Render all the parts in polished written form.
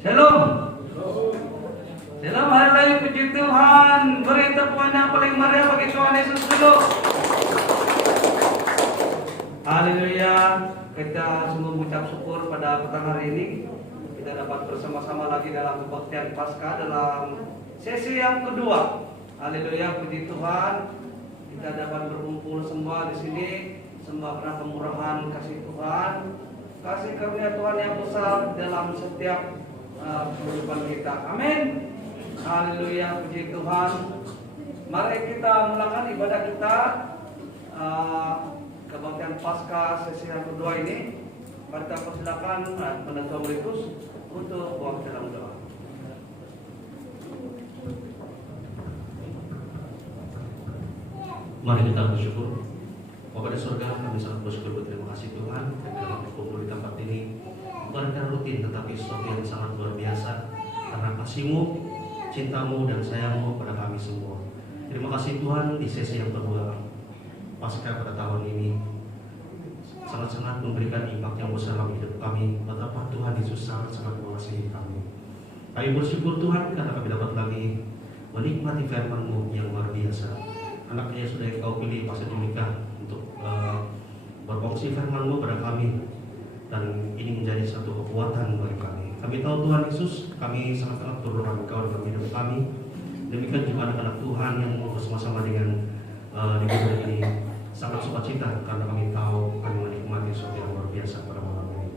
Shalom. Dalam hari raya puji Tuhan, beri tepuan yang paling meriah bagi Tuhan Yesus dulu. Haleluya. Kita semua mengucap syukur pada petang hari ini. Kita dapat bersama-sama lagi dalam kebaktian Paskah dalam sesi yang kedua. Haleluya, puji Tuhan. Kita dapat berkumpul semua di sini, semua karena kemurahan kasih Tuhan, kasih karunia Tuhan yang besar dalam setiap kehidupan kita. Amin. Haleluya, puji Tuhan. Mari kita mulakan ibadah kita kebaktian Paskah sesi yang kedua ini. Mari kita persilakan Pendeta Emeritus untuk buang dalam doa. Mari kita bersyukur. Bapa di surga, kami sangat bersyukur, berterima kasih Tuhan kita dapat berkumpul di tempat ini. Bukan rutin, tetapi sesuatu yang sangat luar biasa karena kasih-Mu, cinta-Mu dan sayang-Mu pada kami semua. Terima kasih Tuhan di sesi yang kedua Paskah pada tahun ini sangat-sangat memberikan impact yang besar dalam hidup kami. Betapa Tuhan Yesus sangat-sangat mengasihi kami. Kami bersyukur Tuhan karena kami dapat lagi menikmati firman-Mu yang luar biasa. Anaknya sudah Kau pilih Pastor Jumika untuk berfungsi firman-Mu pada kami, dan ini menjadi satu kekuatan bagi kami. Kami tahu Tuhan Yesus, kami sangat-sangat berdoa Engkau dalam hidup kami. Demikian juga anak-anak Tuhan yang bersama-sama dengan di gedung ini sangat sukacita karena kami tahu kami menikmati sesuatu yang luar biasa pada malam ini.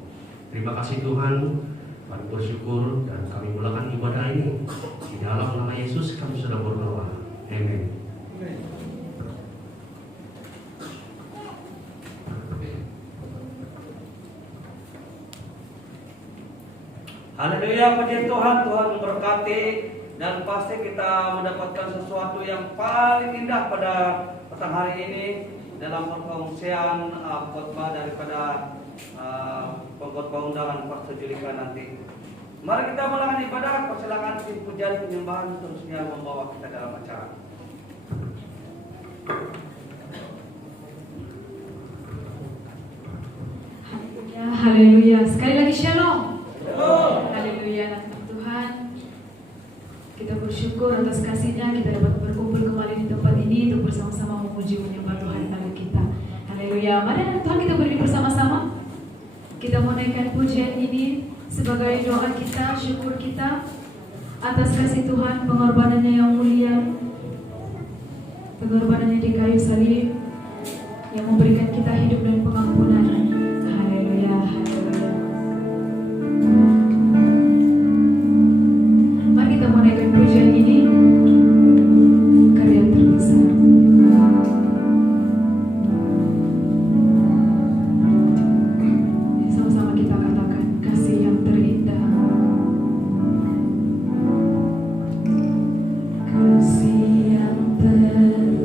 Terima kasih Tuhan, kami bersyukur dan kami mulakan ibadah ini di dalam nama Yesus kami sudah berdoa. Amin. Haleluya, puji Tuhan. Tuhan memberkati dan pasti kita mendapatkan sesuatu yang paling indah pada petang hari ini dalam perkongsian khotbah daripada pengkhotbah undangan Pastor Julika nanti. Mari kita mulakan ibadah. Persilakan tim pujian penyembahan terusnya membawa kita dalam acara. Haleluya. Sekali lagi shalom. Haleluya, anak Tuhan. Kita bersyukur atas kasih-Nya kita dapat berkumpul kembali di tempat ini untuk bersama-sama memuji menyembah Tuhan Allah kita. Haleluya. Mari anak Tuhan kita berdiri bersama-sama. Kita menaikkan pujian ini sebagai doa kita, syukur kita atas kasih Tuhan, pengorbanannya yang mulia, pengorbanannya di kayu salib yang memberikan kita hidup dan pengampunan. Haleluya, haleluya. Mari kita menaikkan pujian ini, karya terbesar. Sama-sama kita katakan kasih yang terindah. Kasih yang terindah.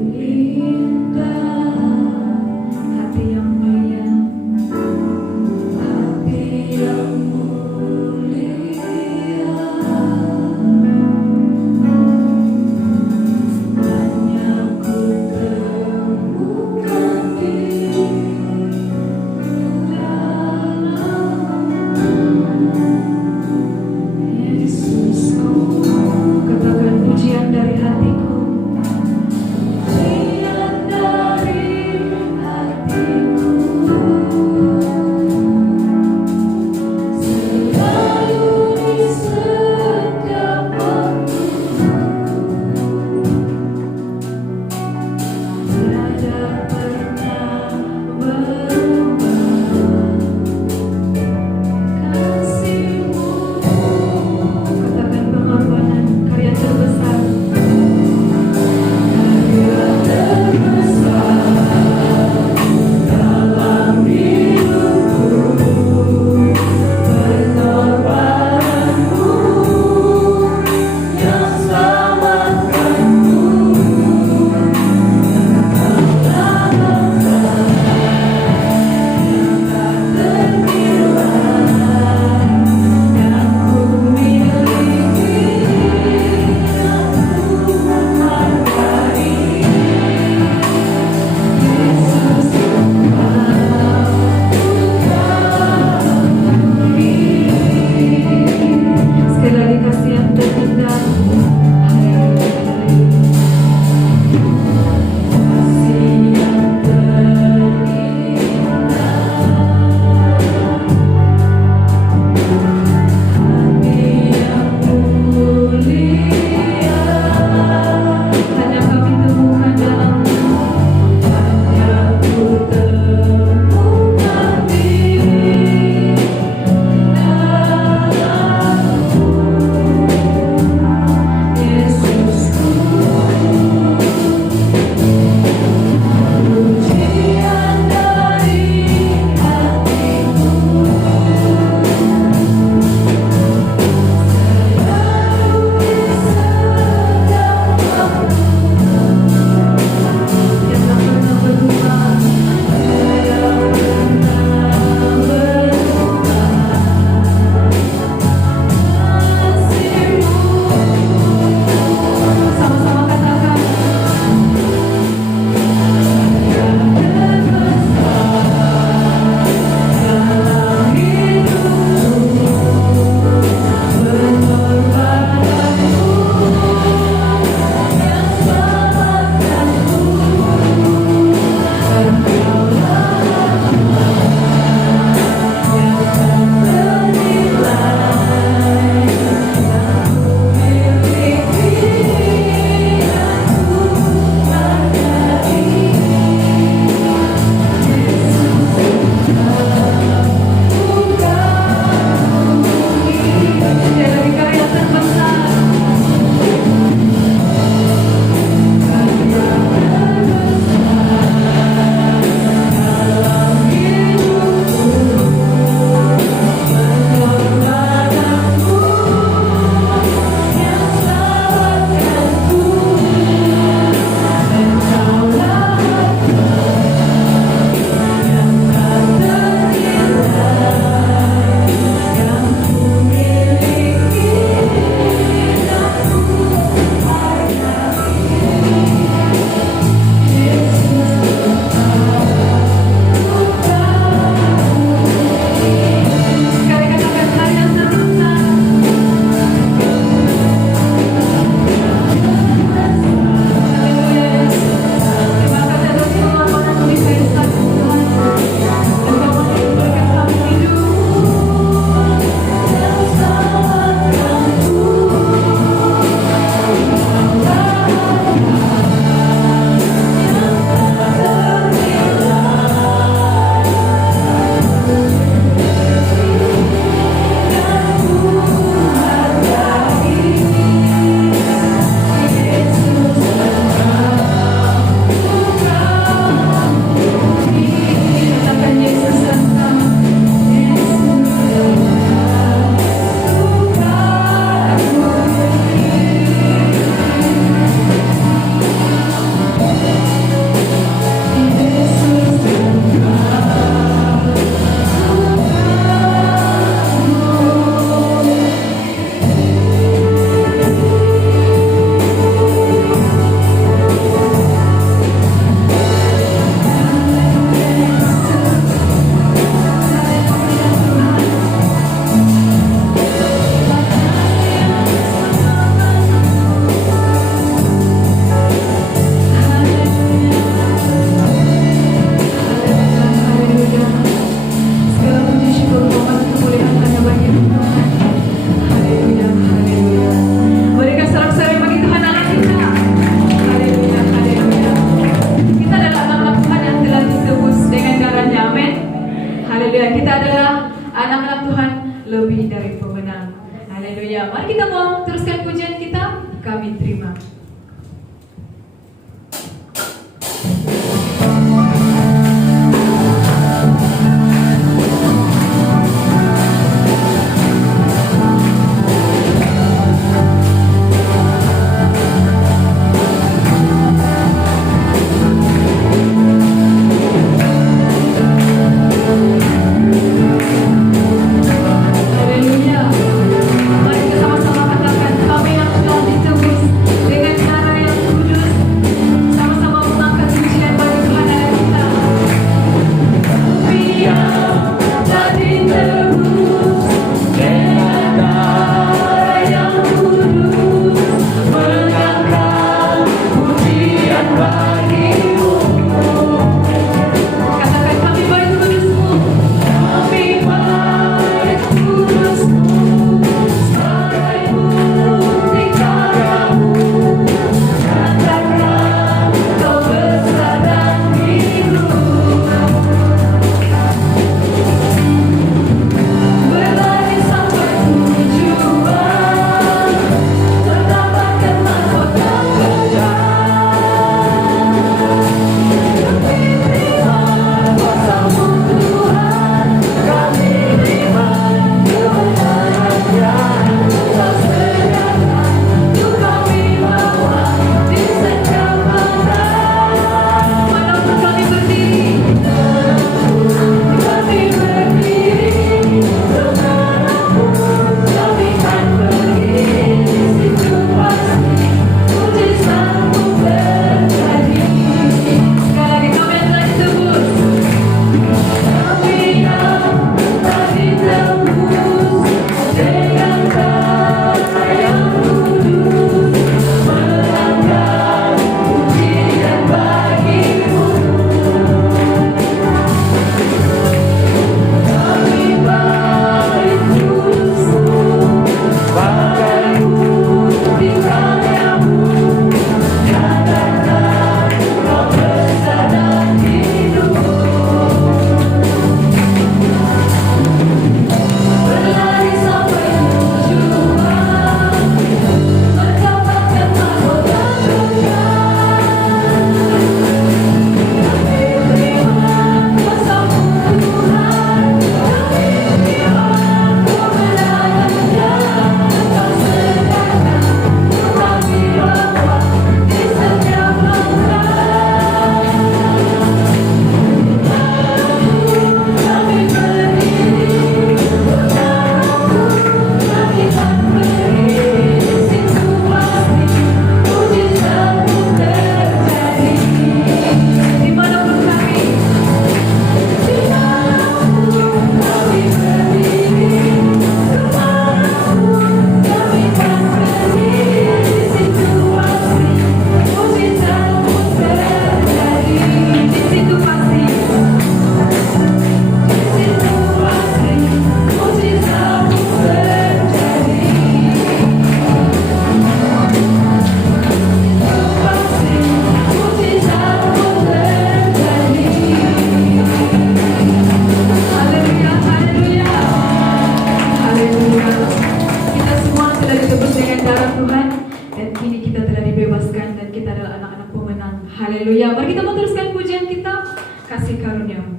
Haleluya. Mari kita meneruskan pujian kita, kasih karunia-Mu.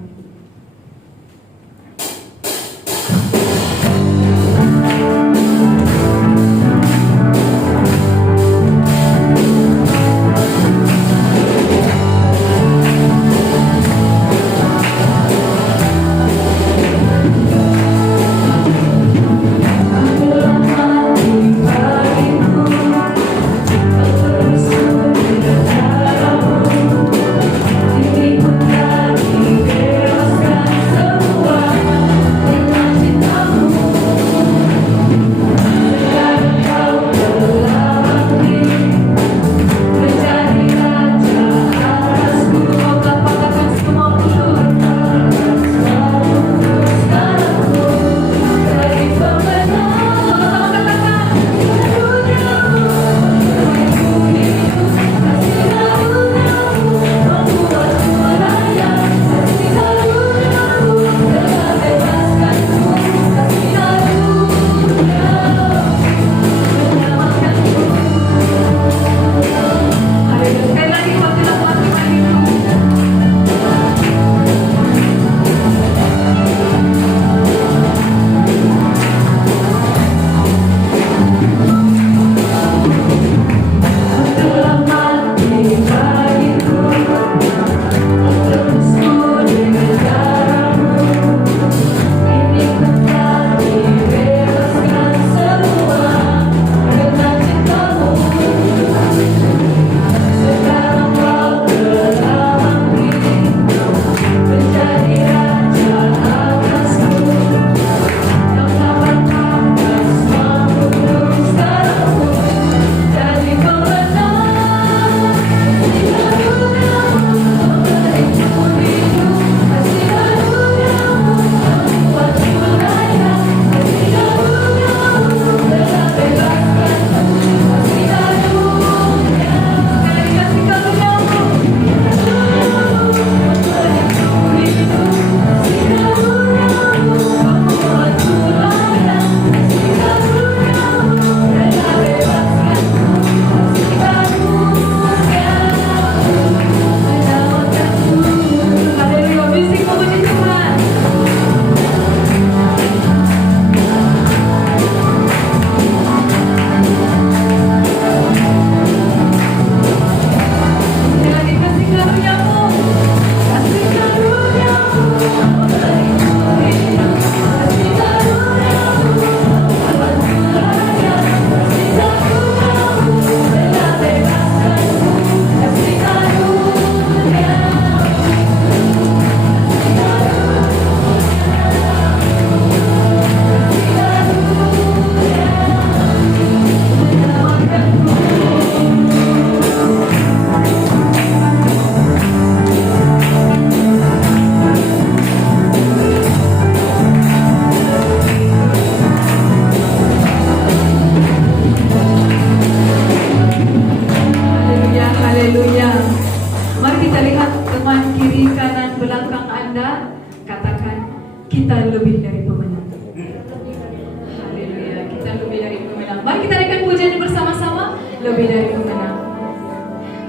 lebih dari pemenang.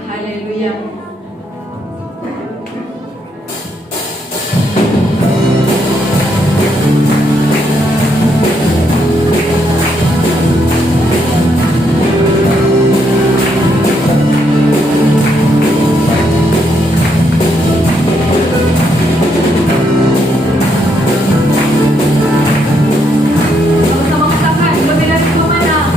Haleluya. Sama-sama katakan lebih dari pemenang.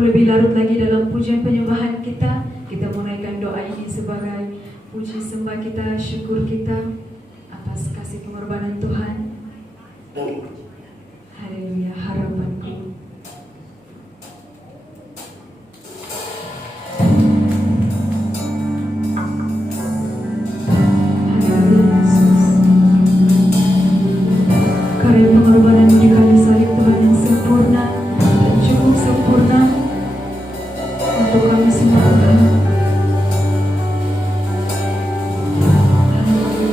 lebih larut lagi dalam pujian penyembahan kita, kita menaikkan doa ini sebagai puji sembah kita, syukur kita atas kasih pengorbanan Tuhan. Haleluya, harapanku. Haleluya, Yesus. Karya pengorbanan di kayu salib Tuhan yang sempurna dan cukup sempurna untuk kami semua Tuhan. Haleluya.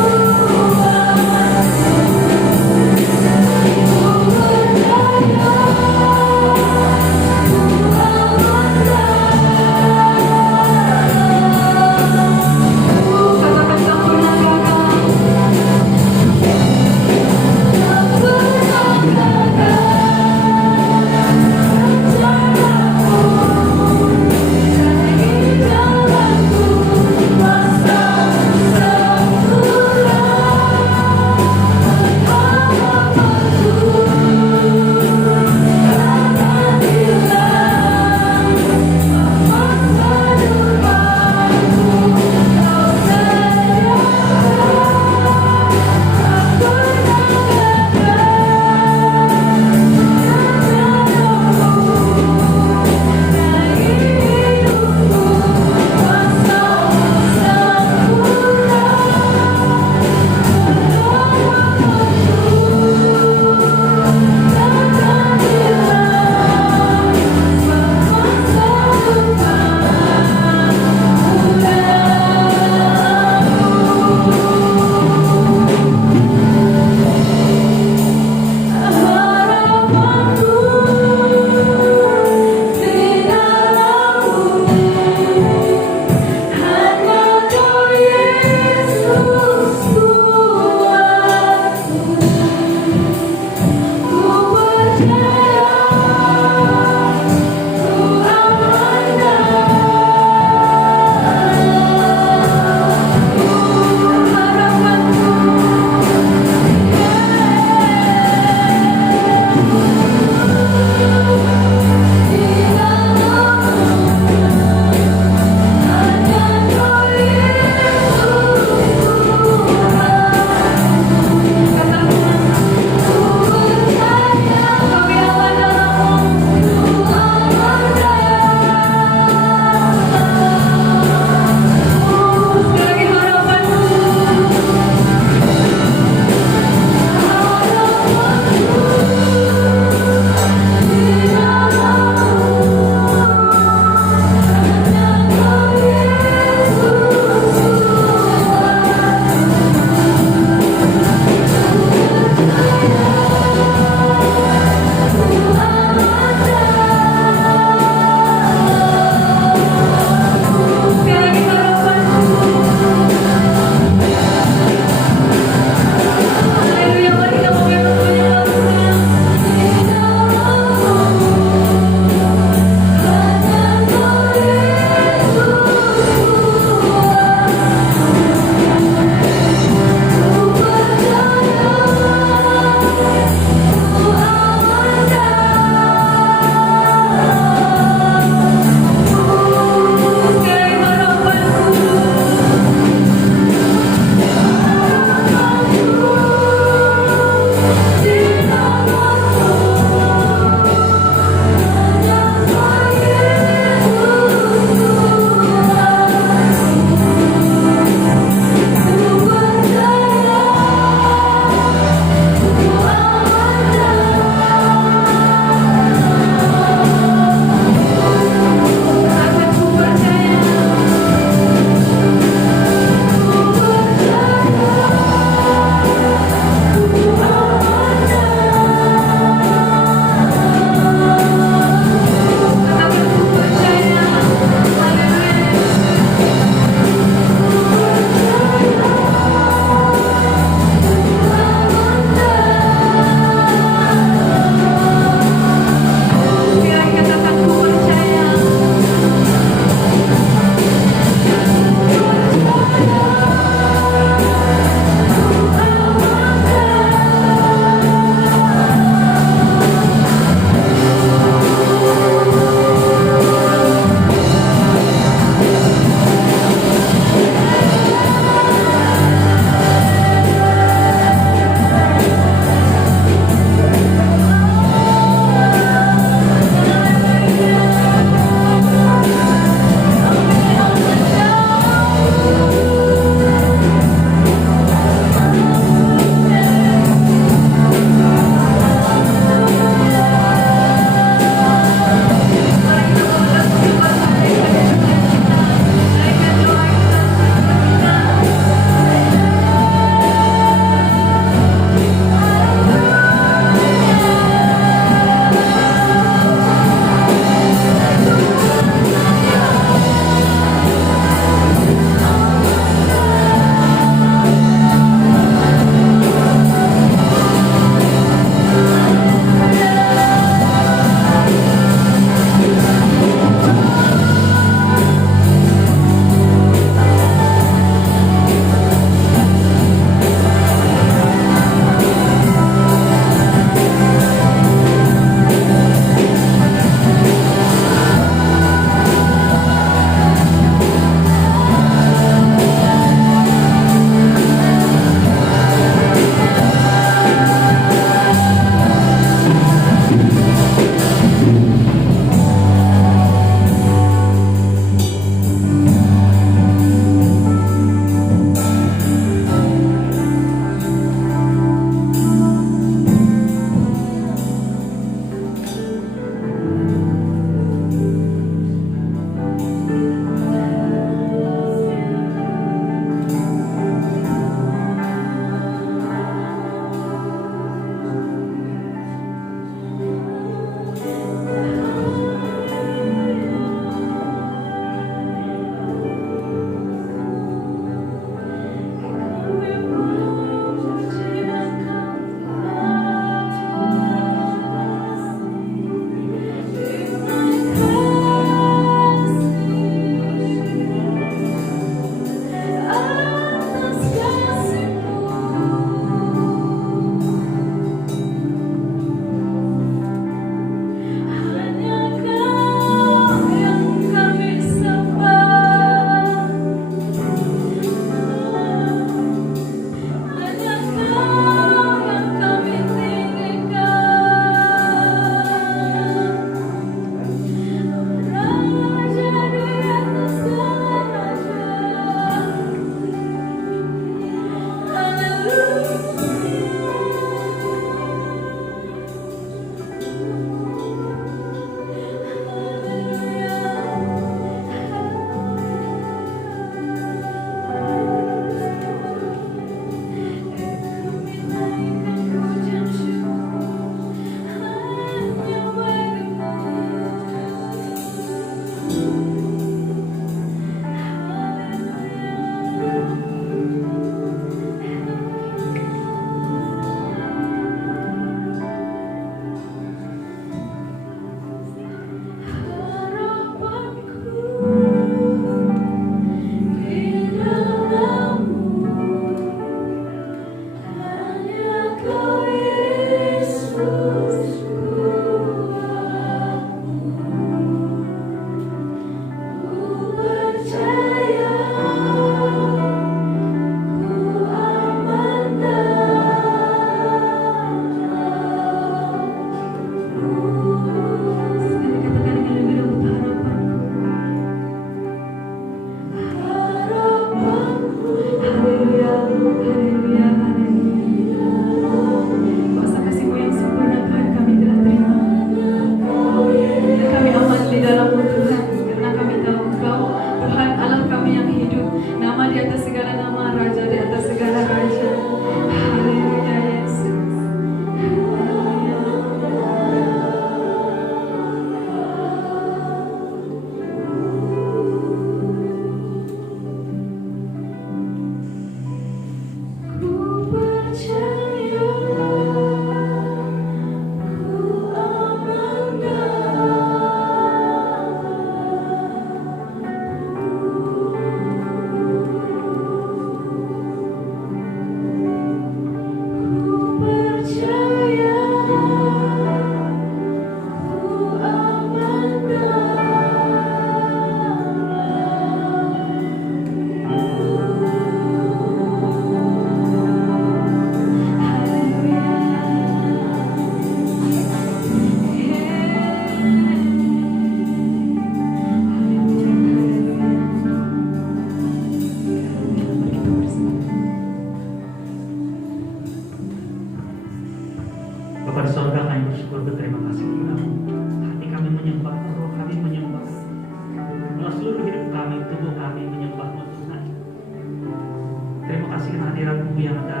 dengan hadiratmu yang ada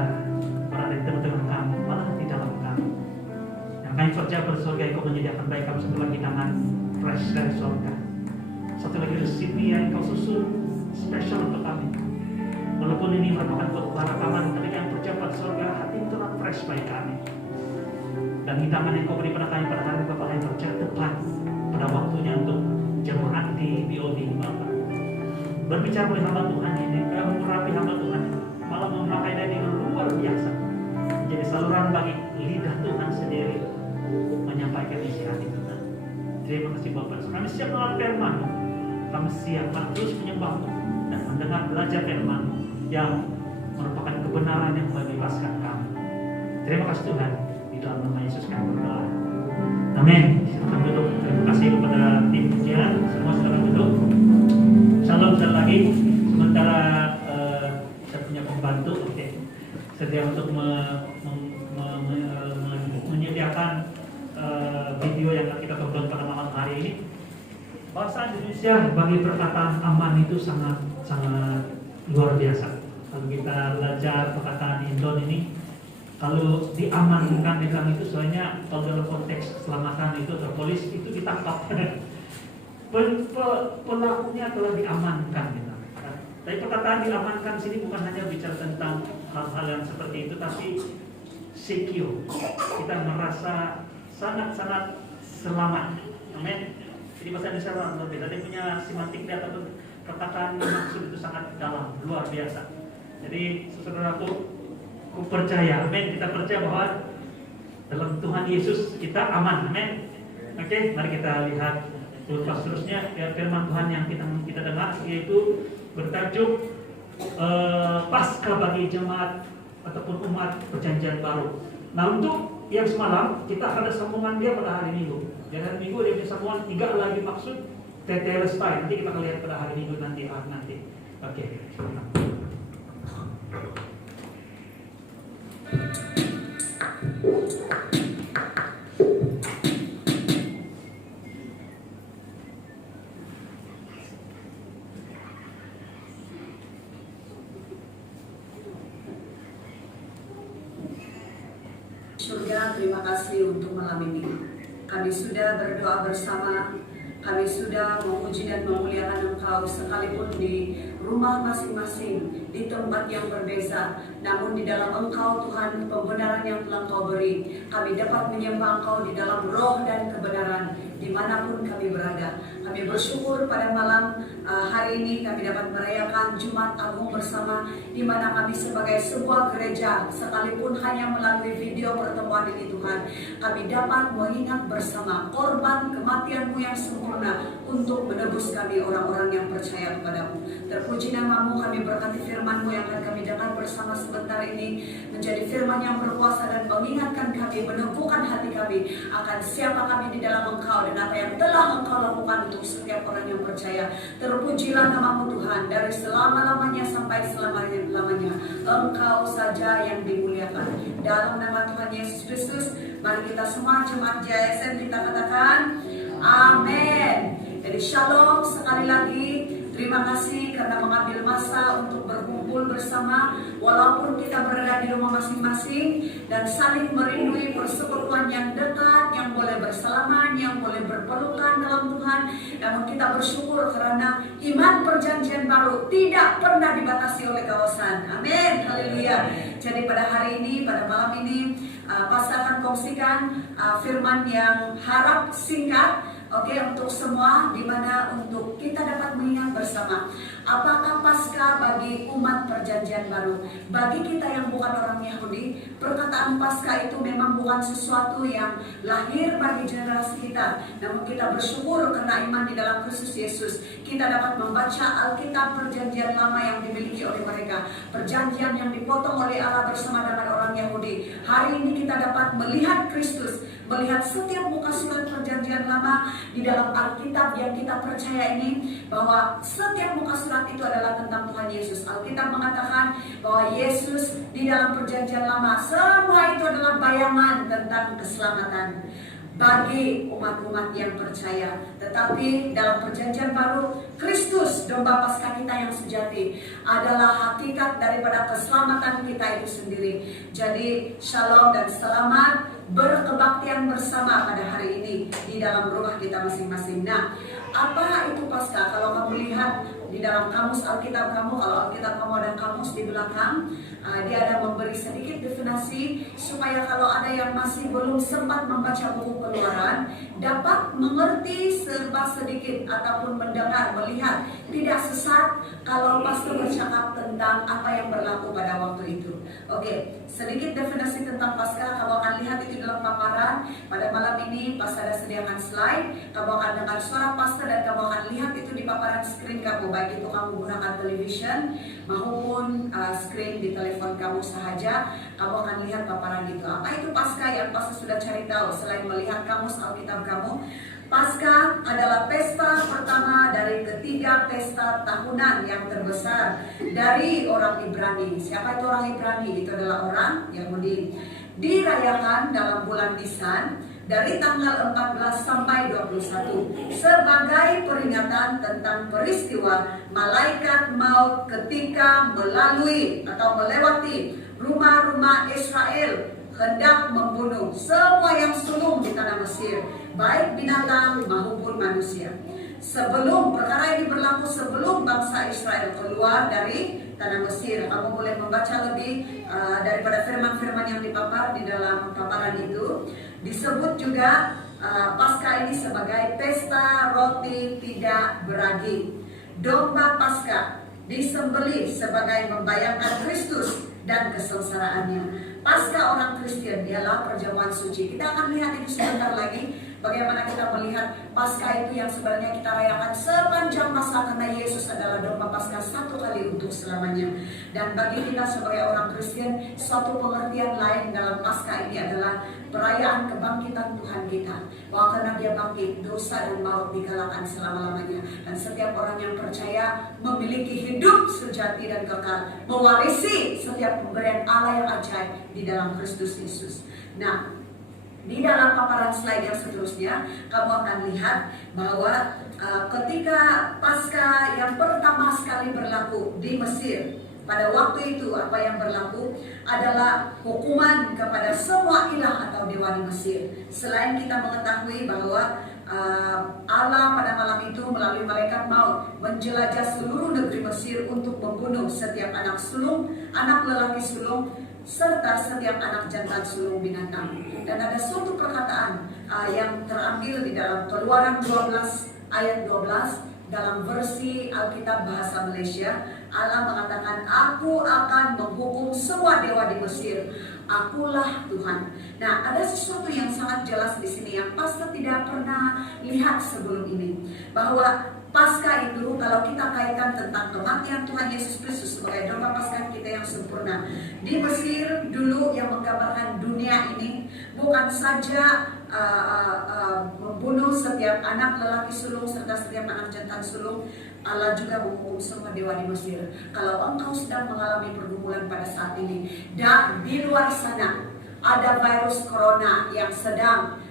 berada di tengah-tengah kami, malah di dalam kami. Yang kami percaya pada surga Engkau menyediakan baik kami satu lagi tangan fresh dari surga. Satu lagi resipi yang Engkau susun spesial untuk kami. Walaupun ini merupakan keberakaman, tapi kami percaya pada surga hati itu fresh bagi kami. Dan hidangan yang Kau beri pada kami pada hari Bapak yang percaya tepat pada waktunya untuk jemaat di BOD Bapak. Berbicara oleh hamba Tuhan ini, mengurapi hamba Tuhan, malah memakai daging yang luar biasa, menjadi saluran bagi lidah Tuhan sendiri menyampaikan isi hati Tuhan. Terima kasih Bapak. Kami siap mendengar firman, kami siap terus menyembah dan mendengar belajar firman yang merupakan kebenaran yang membebaskan kami. Terima kasih Tuhan, di dalam nama Yesus kami berdoa. Amin. Silakan duduk. Terima kasih kepada tim pujian. Semua silakan duduk. Shalom sekali lagi. Sementara saya punya pembantu, sedia untuk menyediakan video yang akan kita tonton pada malam hari ini. Bahasa Indonesia bagi perkataan aman itu sangat luar biasa. Kalau kita belajar perkataan Indon ini, kalau diamankan di dalam itu, soalnya kalau dalam konteks keselamatan itu terpolis itu ditangkap. Pelakunya telah diamankan gitu. Tapi perkataan diamankan sini bukan hanya bicara tentang hal-hal yang seperti itu, tapi secure. Kita merasa sangat-sangat selamat. Amin. Jadi bahasa Indonesia orang berbeda. Dia punya semantik ataupun perkataan maksud itu sangat dalam, luar biasa. Jadi saudaraku, aku percaya, amin. Kita percaya bahwa dalam Tuhan Yesus kita aman, amin. Oke, mari kita lihat seterusnya firman Tuhan yang kita dengar, yaitu bertajuk Paskah bagi jemaat ataupun umat perjanjian baru. Nah, untuk yang semalam kita akan ada sambungan dia pada hari Minggu. Dan hari Minggu dia punya sambungan 3 lagi maksud tetelestai. Nanti kita akan lihat pada hari Minggu nanti. Oke. Surga, terima kasih untuk malam ini. Kami sudah berdoa bersama, kami sudah memuji dan memuliakan Engkau sekalipun di rumah masing-masing, di tempat yang berbeza. Namun di dalam Engkau Tuhan, pembenaran yang telah Engkau beri, kami dapat menyembah Engkau di dalam roh dan kebenaran dimanapun kami berada. Kami bersyukur pada malam hari ini kami dapat merayakan Jumat Agung bersama, di mana kami sebagai sebuah gereja, sekalipun hanya melalui video pertemuan ini Tuhan, kami dapat mengingat bersama korban kematian-Mu yang sempurna untuk menebus kami orang-orang yang percaya kepadamu. Terpuji namamu, kami berkati firman-Mu yang akan kami dengar bersama sebentar ini, menjadi firman yang berkuasa dan mengingatkan kami, meneguhkan hati kami akan siapa kami di dalam Engkau dan apa yang telah Engkau lakukan untuk setiap orang yang percaya. Terpujilah namamu Tuhan, dari selama-lamanya sampai selama-lamanya Engkau saja yang dimuliakan. Dalam nama Tuhan Yesus Kristus, mari kita semua jemaat JSN kita katakan amin. Jadi shalom sekali lagi. Terima kasih karena mengambil masa untuk berkumpul bersama, walaupun kita berada di rumah masing-masing, dan saling merindui persekutuan yang dekat, yang boleh bersalaman, yang boleh berpelukan dalam Tuhan. Namun kita bersyukur karena iman perjanjian baru tidak pernah dibatasi oleh kawasan. Amin, haleluya. Jadi pada hari ini, pada malam ini, Pastor akan kongsikan firman yang harap singkat. Oke, untuk semua, di mana untuk kita dapat mengingat bersama, apakah Paskah bagi umat perjanjian baru? Bagi kita yang bukan orang Yahudi, perkataan Paskah itu memang bukan sesuatu yang lahir bagi generasi kita. Namun kita bersyukur karena iman di dalam Kristus Yesus, kita dapat membaca Alkitab perjanjian lama yang dimiliki oleh mereka, perjanjian yang dipotong oleh Allah bersama dengan orang Yahudi. Hari ini kita dapat melihat Kristus, melihat setiap muka surat perjanjian lama di dalam Alkitab yang kita percaya ini, bahwa setiap muka surat itu adalah tentang Tuhan Yesus. Alkitab mengatakan bahwa Yesus di dalam perjanjian lama, semua itu adalah bayangan tentang keselamatan. bagi umat-umat yang percaya. Tetapi dalam perjanjian baru, Kristus domba Paskah kita yang sejati adalah hakikat daripada keselamatan kita itu sendiri. Jadi shalom dan selamat berkebaktian bersama pada hari ini di dalam rumah kita masing-masing. Nah, apa itu Paskah? Kalau kamu lihat di dalam kamus Alkitab kamu, kalau Alkitab kamu ada kamus di belakang, dia ada memberi sedikit definisi supaya kalau ada yang masih belum sempat membaca buku Keluaran dapat mengerti serba sedikit ataupun mendengar, melihat, tidak sesat kalau pastor bercakap tentang apa yang berlaku pada waktu itu. Oke, sedikit definisi tentang Paskah kamu akan lihat itu dalam paparan pada malam ini. Pas ada sediakan slide, kamu akan dengar suara pastor dan kamu akan lihat itu di paparan screen kamu, baik itu kamu gunakan television maupun screen di telepon kamu sahaja, kamu akan lihat paparan itu. Apa itu Paskah yang pastor sudah cari tahu selain melihat kamus Alkitab kamu? Paskah adalah pesta pertama dari ketiga pesta tahunan yang terbesar dari orang Ibrani. Siapa itu orang Ibrani? Itu adalah orang Yahudi. Dirayakan dalam bulan Nisan dari tanggal 14 sampai 21 sebagai peringatan tentang peristiwa malaikat maut ketika melalui atau melewati rumah-rumah Israel hendak membunuh semua yang sulung di tanah Mesir, baik binatang maupun manusia. Sebelum perkara ini berlaku, sebelum bangsa Israel keluar dari tanah Mesir, kamu boleh membaca lebih daripada firman-firman yang dipapar di dalam paparan itu. Disebut juga Paskah ini sebagai pesta roti tidak beragi. Domba Paskah disembelih sebagai membayangkan Kristus dan kesengsaraannya. Paskah orang Kristen ialah perjamuan suci. Kita akan lihat itu sebentar lagi, bagaimana kita melihat Paskah itu yang sebenarnya kita rayakan sepanjang masa, karena Yesus adalah domba Paskah satu kali untuk selamanya. Dan bagi kita sebagai orang Kristen, suatu pengertian lain dalam Paskah ini adalah perayaan kebangkitan Tuhan kita, bahwa karena dia bangkit, dosa dan maut dikalahkan selama-lamanya. Dan setiap orang yang percaya memiliki hidup sejati dan kekal, mewarisi setiap pemberian Allah yang ajaib di dalam Kristus Yesus. Nah, di dalam paparan slide yang seterusnya, kamu akan lihat bahwa ketika Paskah yang pertama sekali berlaku di Mesir, pada waktu itu apa yang berlaku adalah hukuman kepada semua ilah atau dewa di Mesir. Selain kita mengetahui bahwa Allah pada malam itu melalui malaikat maut menjelajah seluruh negeri Mesir untuk membunuh setiap anak sulung, anak lelaki sulung, serta setiap anak jantan sulung binatang. Dan ada suatu perkataan yang terambil di dalam Keluaran 12 ayat 12 dalam versi Alkitab bahasa Malaysia. Allah mengatakan, aku akan menghukum semua dewa di Mesir, akulah Tuhan. Nah, ada sesuatu yang sangat jelas di sini yang pastor tidak pernah lihat sebelum ini, bahwa Paskah itu kalau kita kaitkan tentang kematian Tuhan Yesus Kristus sebagai domba Paskah kita yang sempurna. Di Mesir dulu yang menggambarkan dunia ini bukan saja membunuh setiap anak lelaki sulung serta setiap anak jantan sulung, Allah juga menghukum semua dewa di Mesir. Kalau engkau sedang mengalami pergumulan pada saat ini dan di luar sana ada virus corona yang sedang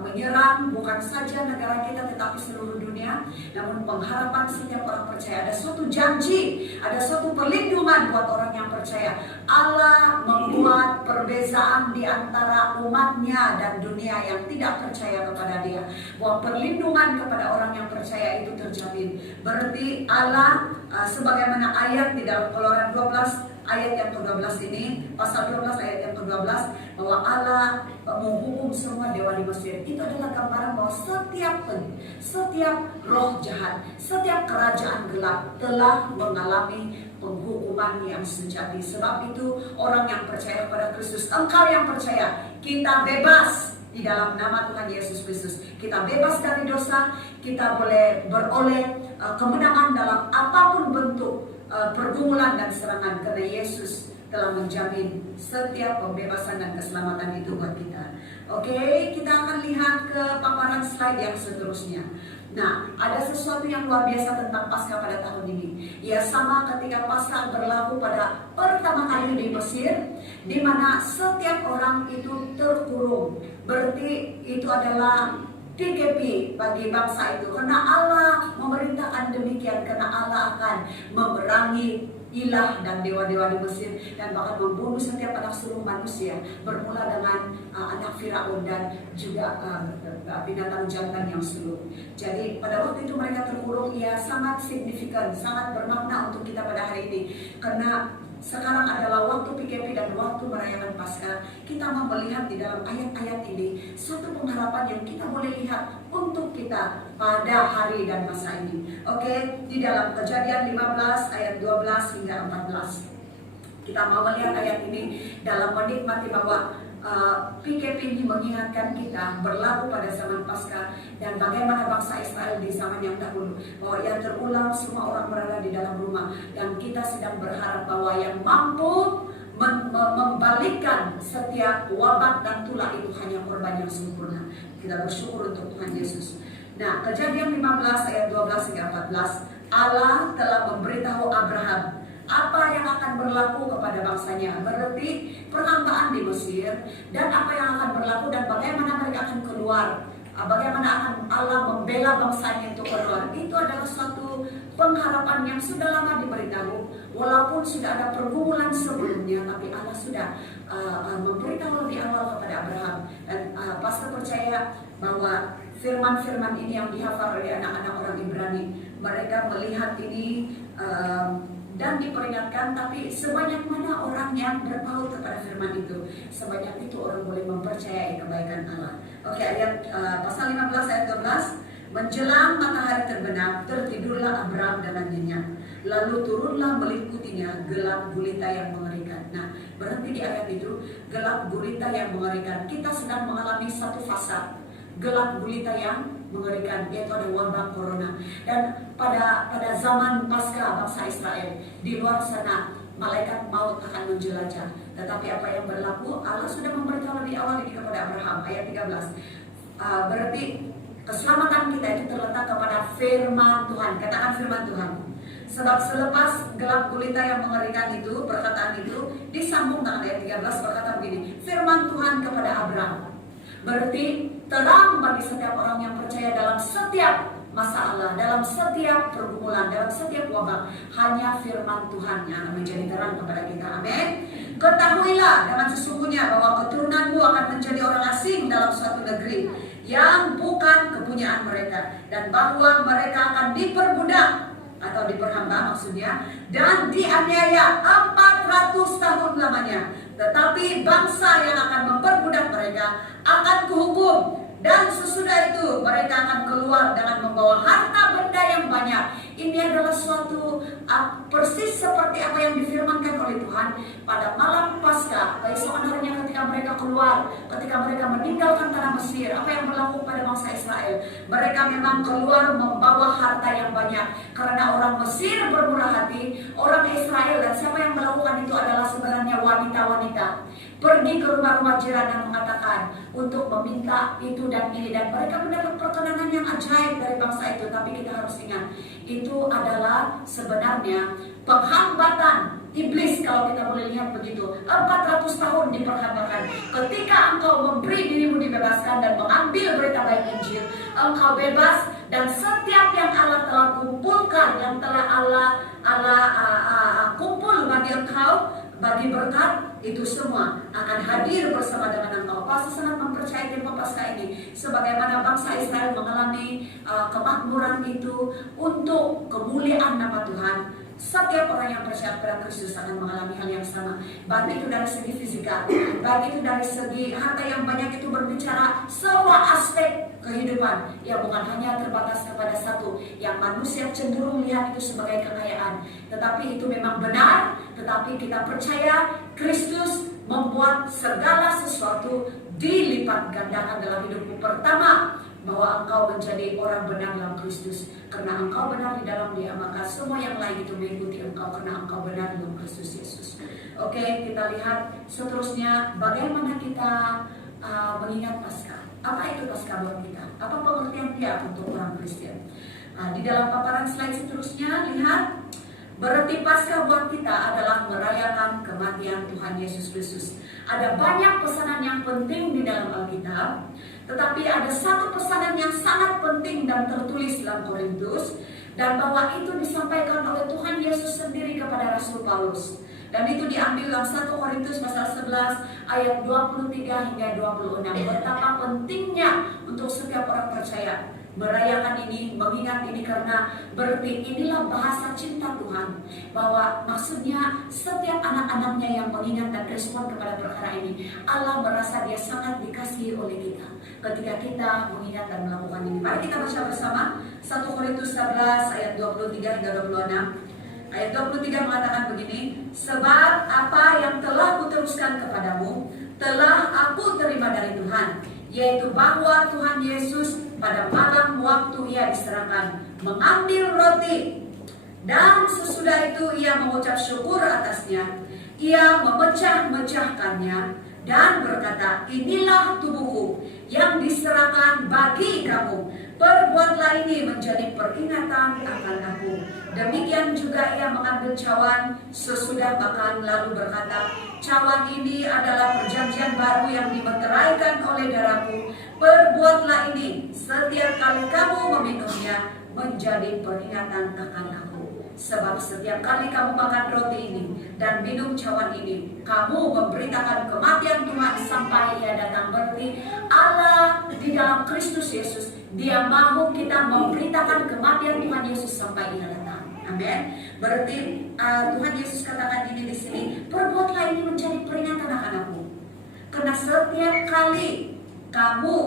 menyerang bukan saja negara kita tetapi seluruh dunia, namun pengharapan setiap orang percaya, ada suatu janji, ada suatu perlindungan buat orang yang percaya. Allah membuat perbezaan di antara umatnya dan dunia yang tidak percaya kepada dia, bahwa perlindungan kepada orang yang percaya itu terjamin. Berarti Allah sebagaimana ayat di dalam Keluaran 12 ayat yang ke-12 ini, pasal 12 ayat yang ke-12, bahwa Allah menghukum semua dewa di Mesir. Itu adalah gambaran bahwa setiap roh jahat, setiap kerajaan gelap telah mengalami penghukuman yang sejati. Sebab itu orang yang percaya kepada Kristus, engkau yang percaya, kita bebas di dalam nama Tuhan Yesus Kristus. Kita bebas dari dosa, kita boleh beroleh kemenangan dalam apapun bentuk pergumulan dan serangan, karena Yesus telah menjamin setiap pembebasan dan keselamatan itu buat kita. Oke, kita akan lihat ke paparan slide yang seterusnya. Nah, ada sesuatu yang luar biasa tentang Paskah pada tahun ini. Ya, sama ketika Paskah berlaku pada pertama kali di Mesir, di mana setiap orang itu terkurung. Berarti itu adalah PKP bagi bangsa itu. Karena Allah memerintahkan demikian, karena Allah akan memerangi ilah dan dewa-dewa di Mesir dan bahkan membunuh setiap anak sulung manusia, bermula dengan anak Firaun dan juga binatang jantan yang sulung. Jadi pada waktu itu mereka terkurung, ya sangat signifikan, sangat bermakna untuk kita pada hari ini, karena sekarang adalah waktu PKP dan waktu merayakan Paskah. Kita mau melihat di dalam ayat-ayat ini suatu pengharapan yang kita boleh lihat untuk kita pada hari dan masa ini. Oke, di dalam Kejadian 15 ayat 12 hingga 14. Kita mau melihat ayat ini dalam menikmati bahwa PKP ini mengingatkan kita berlaku pada zaman Paskah dan bagaimana bangsa Israel di zaman yang dahulu, bahwa yang terulang semua orang berada di dalam rumah, dan kita sedang berharap bahwa yang mampu membalikkan setiap wabak dan tulah itu hanya korban yang sempurna. Kita bersyukur untuk Tuhan Yesus. Nah, Kejadian 15 ayat 12 hingga 14, Allah telah memberitahu Abraham apa yang akan berlaku kepada bangsanya, berarti perhambaan di Mesir, dan apa yang akan berlaku dan bagaimana mereka akan keluar, bagaimana akan Allah membela bangsanya untuk keluar. Itu adalah suatu pengharapan yang sudah lama diberitahu, walaupun sudah ada pergumulan sebelumnya, tapi Allah sudah memberitahu lebih awal kepada Abraham. Dan pastor percaya bahwa firman-firman ini yang dihafal oleh anak-anak orang Ibrani, mereka melihat ini dan diperingatkan, tapi sebanyak mana orang yang berpaut kepada firman itu, sebanyak itu orang boleh mempercayai kebaikan Allah. Oke, ayat pasal 15 ayat 12. Menjelang matahari terbenam, tertidurlah Abraham dengan nyenyak. Lalu turunlah melingkutinya gelap gulita yang mengerikan. Nah, berhenti di ayat itu, gelap gulita yang mengerikan. Kita sedang mengalami satu fase gelap gulita yang mengerikan, yaitu ada wabah corona. Dan pada zaman Paskah bangsa Israel, di luar sana malaikat maut akan menjelajah. Tetapi apa yang berlaku, Allah sudah memberitahu lebih awal ini kepada Abraham. Ayat 13. Berarti keselamatan kita itu terletak kepada firman Tuhan. Katakan firman Tuhan. Sebab selepas gelap gulita yang mengerikan itu, perkataan itu disambung dengan ayat 13 berkata begini, firman Tuhan kepada Abraham. Berarti terang bagi setiap orang yang percaya dalam setiap masalah, dalam setiap pergumulan, dalam setiap wabah, hanya firman Tuhan yang akan menjadi terang kepada kita. Amin. Ketahuilah dengan sesungguhnya bahwa keturunanmu akan menjadi orang asing dalam suatu negeri yang bukan kepunyaan mereka, dan bahwa mereka akan diperbudak atau diperhamba maksudnya, dan dianiaya 400 tahun lamanya. Tetapi bangsa yang akan memperbudak mereka akan kuhukum, dan sesudah itu mereka akan keluar dengan membawa harta benda yang banyak. Ini adalah suatu persis seperti apa yang difirmankan oleh Tuhan pada malam Paskah, keesokan harinya ketika mereka keluar, ketika mereka meninggalkan tanah Mesir. Apa yang berlaku pada bangsa Israel? Mereka memang keluar membawa harta yang banyak, karena orang Mesir bermurah hati, orang Israel, dan siapa yang melakukan itu adalah sebenarnya wanita-wanita, pergi ke rumah-rumah jiran dan mengatakan untuk meminta itu dan ini, dan mereka mendapat perkenanan yang ajaib dari bangsa itu. Tapi kita harus ingat, itu adalah sebenarnya penghambatan iblis, kalau kita boleh lihat begitu. 400 tahun diperhambakan. Ketika engkau memberi dirimu dibebaskan dan mengambil berita baik Injil, engkau bebas, dan setiap yang Allah telah kumpulkan, yang telah Allah kumpul bagi engkau, bagi berkat, itu semua akan hadir bersama dengan engkau. Pastor sangat mempercayai tempo Paskah ini, sebagaimana bangsa Israel mengalami kemakmuran itu untuk kemuliaan nama Tuhan. Setiap orang yang percaya kepada Kristus akan mengalami hal yang sama. Baik itu dari segi fisikal, baik itu dari segi harta yang banyak, itu berbicara semua aspek kehidupan yang bukan hanya terbatas kepada satu yang manusia cenderung melihat itu sebagai kekayaan. Tetapi itu memang benar, tetapi kita percaya Kristus membuat segala sesuatu dilipat gandakan dalam hidupmu. Pertama, bahwa engkau menjadi orang benar dalam Kristus. Karena engkau benar di dalam Dia, maka semua yang lain itu mengikuti engkau karena engkau benar dalam Kristus Yesus. Oke, kita lihat seterusnya bagaimana kita mengingat Paskah. Apa itu Paskah buat kita? Apa pengertian dia untuk orang Kristen? Di dalam paparan slide seterusnya, lihat. Berarti Paskah buat kita adalah merayakan kematian Tuhan Yesus Kristus. Ada banyak pesanan yang penting di dalam Alkitab, tetapi ada satu pesanan yang sangat penting dan tertulis dalam Korintus, dan bahwa itu disampaikan oleh Tuhan Yesus sendiri kepada Rasul Paulus. Dan itu diambil dalam 1 Korintus pasal 11 ayat 23 hingga 26. Betapa pentingnya untuk setiap orang percaya merayakan ini, mengingat ini, karena berarti inilah bahasa cinta Tuhan. Bahwa maksudnya setiap anak-anaknya yang mengingat dan respon kepada perkara ini, Allah merasa Dia sangat dikasihi oleh kita ketika kita mengingat dan melakukan ini. Mari kita baca bersama 1 Korintus 11 ayat 23 hingga 26. Ayat 23 mengatakan begini, sebab apa yang telah kuteruskan kepadamu telah aku terima dari Tuhan, yaitu bahwa Tuhan Yesus pada malam waktu Ia diserahkan mengambil roti, dan sesudah itu Ia mengucap syukur atasnya, Ia memecah-mecahkannya dan berkata, inilah tubuhku yang diserahkan bagi kamu, perbuatlah ini menjadi peringatan akan aku. Demikian juga Ia mengambil cawan sesudah makan lalu berkata, cawan ini adalah perjanjian baru yang dimeteraikan oleh darahku. Perbuatlah ini setiap kali kamu meminumnya menjadi peringatan akan aku. Sebab setiap kali kamu makan roti ini dan minum cawan ini, kamu memberitakan kematian Tuhan sampai Ia datang. Berarti Allah di dalam Kristus Yesus, Dia mau kita memberitakan kematian Tuhan Yesus sampai Ia datang. Amin. Berarti Tuhan Yesus katakan ini di sini, perbuatlah ini menjadi peringatan akan aku. Karena setiap kali kamu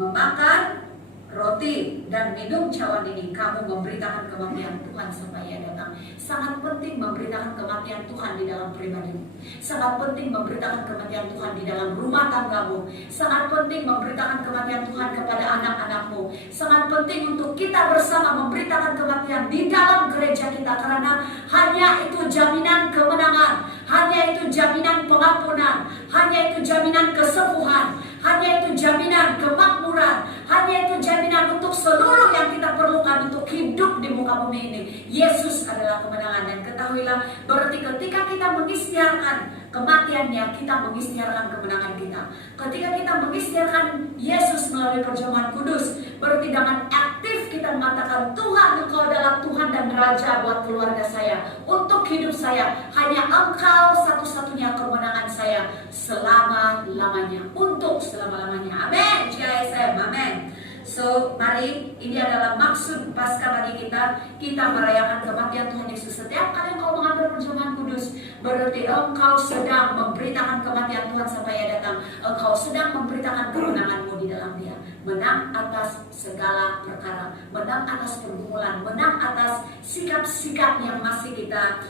memakan roti dan minum cawan ini, kamu memberitakan kematian Tuhan sampai Ia datang. Sangat penting memberitakan kematian Tuhan di dalam pribadimu. Sangat penting memberitakan kematian Tuhan di dalam rumah tanggamu. Sangat penting memberitakan kematian Tuhan kepada anak-anakmu. Sangat penting untuk kita bersama memberitakan kematian di dalam gereja kita, karena hanya itu jaminan kemenangan, hanya itu jaminan pengampunan, hanya itu jaminan kesembuhan, hanya itu jaminan kemakmuran, hanya itu jaminan untuk seluruh yang kita perlukan untuk hidup di muka bumi ini. Yesus adalah kemenangan, dan ketahuilah berarti ketika kita mengisytiharkan kematiannya, kita mengisytiharkan kemenangan kita. Ketika kita mengisytiharkan Yesus melalui perjamuan kudus, berarti dengan aktif kita mengatakan, Tuhan, Engkau adalah Tuhan dan Raja buat keluarga saya, untuk hidup saya. Hanya Engkau satu-satunya kemenangan saya selama-lamanya, untuk selama-lamanya. Amin. JSM, amin. So, mari, ini adalah maksud Paskah bagi kita. Kita merayakan kematian Tuhan Yesus. Setiap kali engkau mengambil perjamuan kudus, berarti engkau sedang memberitakan kematian Tuhan sampai Ia datang. Engkau sedang memberitakan kemenanganmu di dalam Dia. Menang atas segala perkara, menang atas pergumulan, menang atas sikap-sikap yang masih kita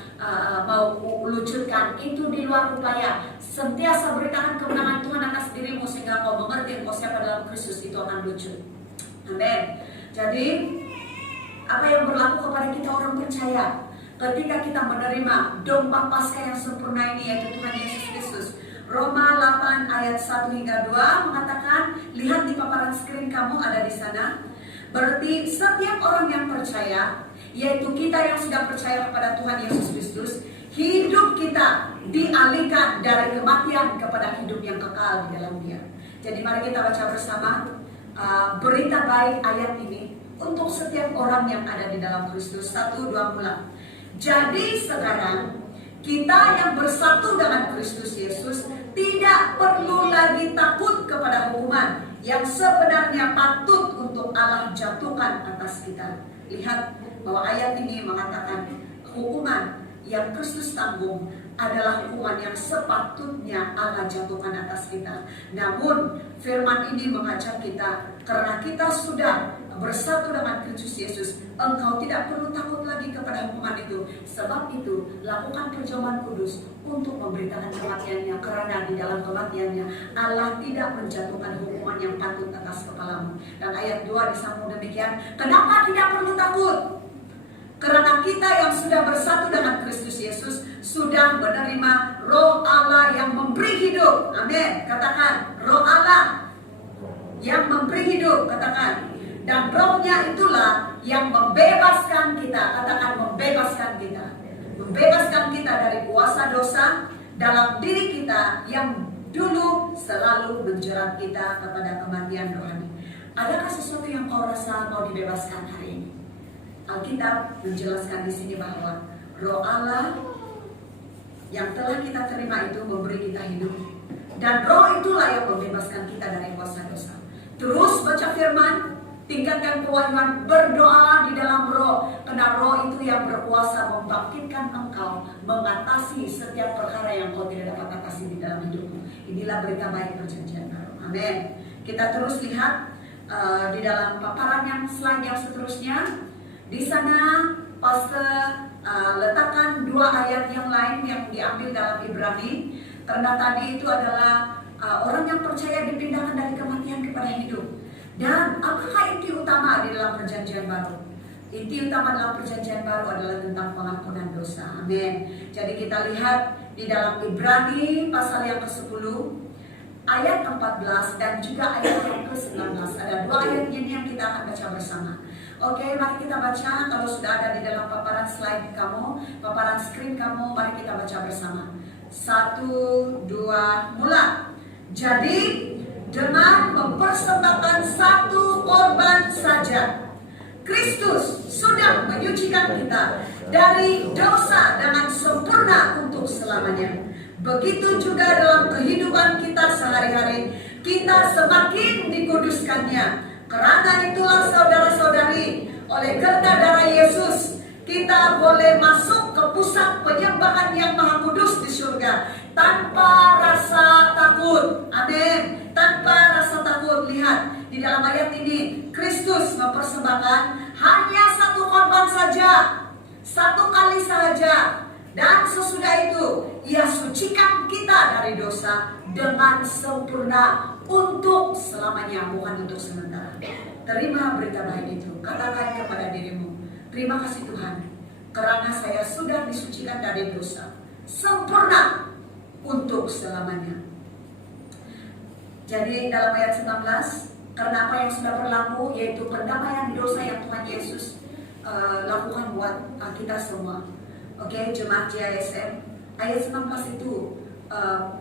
mau lucukan. Itu di luar upaya. Sentiasa beritakan kemenangan Tuhan atas dirimu, sehingga kau mengerti engkau siapa dalam Kristus, itu akan lucu. Amin. Jadi apa yang berlaku kepada kita orang percaya ketika kita menerima domba Paskah yang sempurna ini, yaitu Tuhan Yesus Kristus? Roma 8 ayat 1 hingga 2 mengatakan, lihat di paparan screen kamu ada di sana. Berarti setiap orang yang percaya, yaitu kita yang sudah percaya kepada Tuhan Yesus Kristus, hidup kita dialihkan dari kematian kepada hidup yang kekal di dalam Dia. Jadi mari kita baca bersama berita baik ayat ini untuk setiap orang yang ada di dalam Kristus. 1, 2 mulai. Jadi sekarang kita yang bersatu dengan Kristus Yesus tidak perlu lagi takut kepada hukuman yang sebenarnya patut untuk Allah jatuhkan atas kita. Lihat bahwa ayat ini mengatakan hukuman yang Kristus tanggung adalah hukuman yang sepatutnya Allah jatuhkan atas kita. Namun firman ini mengajak kita, karena kita sudah bersatu dengan Kristus Yesus, engkau tidak perlu takut lagi kepada hukuman itu. Sebab itu, lakukan perjamuan kudus untuk memberitakan kematiannya, karena di dalam kematiannya Allah tidak menjatuhkan hukuman yang patut atas kepalamu. Dan ayat 2 disambung demikian, kenapa tidak perlu takut? Karena kita yang sudah bersatu dengan Kristus Yesus sudah menerima Roh Allah yang memberi hidup. Amin. Katakan, Roh Allah yang memberi hidup. Katakan. Dan Roh-Nya itulah yang membebaskan kita. Katakan, membebaskan kita. Membebaskan kita dari kuasa dosa dalam diri kita yang dulu selalu menjerat kita kepada kematian rohani. Adakah sesuatu yang kau rasa mau dibebaskan hari ini? Alkitab menjelaskan di sini bahwa Roh Allah yang telah kita terima itu memberi kita hidup, dan Roh itulah yang membebaskan kita dari kuasa dosa. Terus baca firman, tingkatkan kewajiban, berdoa di dalam Roh, karena Roh itu yang berkuasa membangkitkan engkau mengatasi setiap perkara yang kau tidak dapat atasi di dalam hidupmu. Inilah berita baik perjanjian baru. Amin. Kita terus lihat di dalam paparan yang slide yang seterusnya. Di sana Pastor letakkan 2 ayat yang lain yang diambil dalam Ibrani. Karena tadi itu adalah orang yang percaya dipindahkan dari kematian kepada hidup. Dan apakah inti utama di dalam perjanjian baru? Inti utama dalam perjanjian baru adalah tentang pengampunan dosa. Amin. Jadi kita lihat di dalam Ibrani pasal yang ke-10 ayat 14 dan juga ayat yang ke-19. Ada 2 ayat ini yang kita akan baca bersama. Oke, mari kita baca. Kalau sudah ada di dalam paparan slide kamu, paparan screen kamu, mari kita baca bersama. 1, 2, mulai. Jadi dengan mempersembahkan satu korban saja, Kristus sudah menyucikan kita dari dosa dengan sempurna untuk selamanya. Begitu juga dalam kehidupan kita sehari-hari, kita semakin dikuduskannya. Karena itulah saudara-saudari, oleh karena darah Yesus, kita boleh masuk ke pusat penyembahan yang maha kudus di surga tanpa rasa takut. Amin. Tanpa rasa takut. Lihat di dalam ayat ini, Kristus mempersembahkan hanya satu korban saja, satu kali saja. Dan sesudah itu Ia sucikan kita dari dosa dengan sempurna untuk selamanya, bukan untuk sementara. Terima berita baik itu. Katakan kepada dirimu, terima kasih Tuhan, karena saya sudah disucikan dari dosa sempurna untuk selamanya. Jadi dalam ayat 19, karena apa yang sudah berlaku, yaitu pendamaian dosa yang Tuhan Yesus lakukan buat kita semua. Oke, jemaat JISM, ayat 19 itu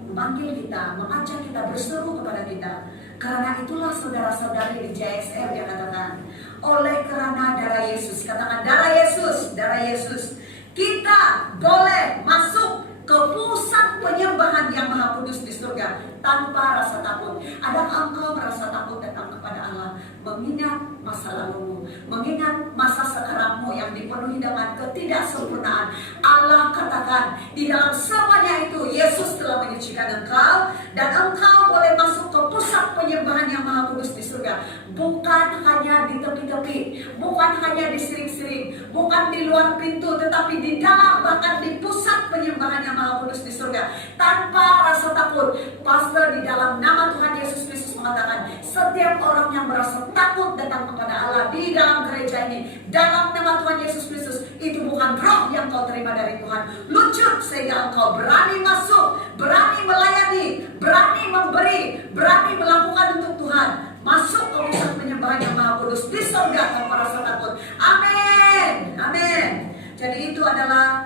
memanggil kita, mengajak kita, berseru kepada kita. Karena itulah saudara-saudari di JISM yang katakan, oleh karena darah Yesus, katakan darah Yesus, darah Yesus, kita boleh masuk ke pusat penyembahan yang maha kudus di surga tanpa rasa takut. Adakah engkau merasa takut datang kepada Allah, mengingat masa lalumu, mengingat masa sekarangmu yang dipenuhi dengan ketidaksempurnaan? Allah katakan di dalam semuanya itu Yesus telah menyucikan engkau, dan engkau boleh masuk ke pusat penyembahan yang maha kudus di surga. Bukan hanya di tepi-tepi, bukan hanya di sering-sering, bukan di luar pintu, tetapi di dalam, bahkan di pusat penyembahan yang maha kudus di surga tanpa rasa takut. Pastor, di dalam nama Tuhan Yesus Kristus mengatakan, setiap orang yang merasa takut datang kepada Allah di dalam gereja ini, dalam nama Tuhan Yesus Kristus, itu bukan roh yang kau terima dari Tuhan. Lucut sehingga engkau berani masuk, berani melayani, berani memberi, berani melakukan untuk Tuhan. Masuk ke pusat penyembahan yang maha kudus di surga tanpa rasa takut. Amin, amin. Jadi itu adalah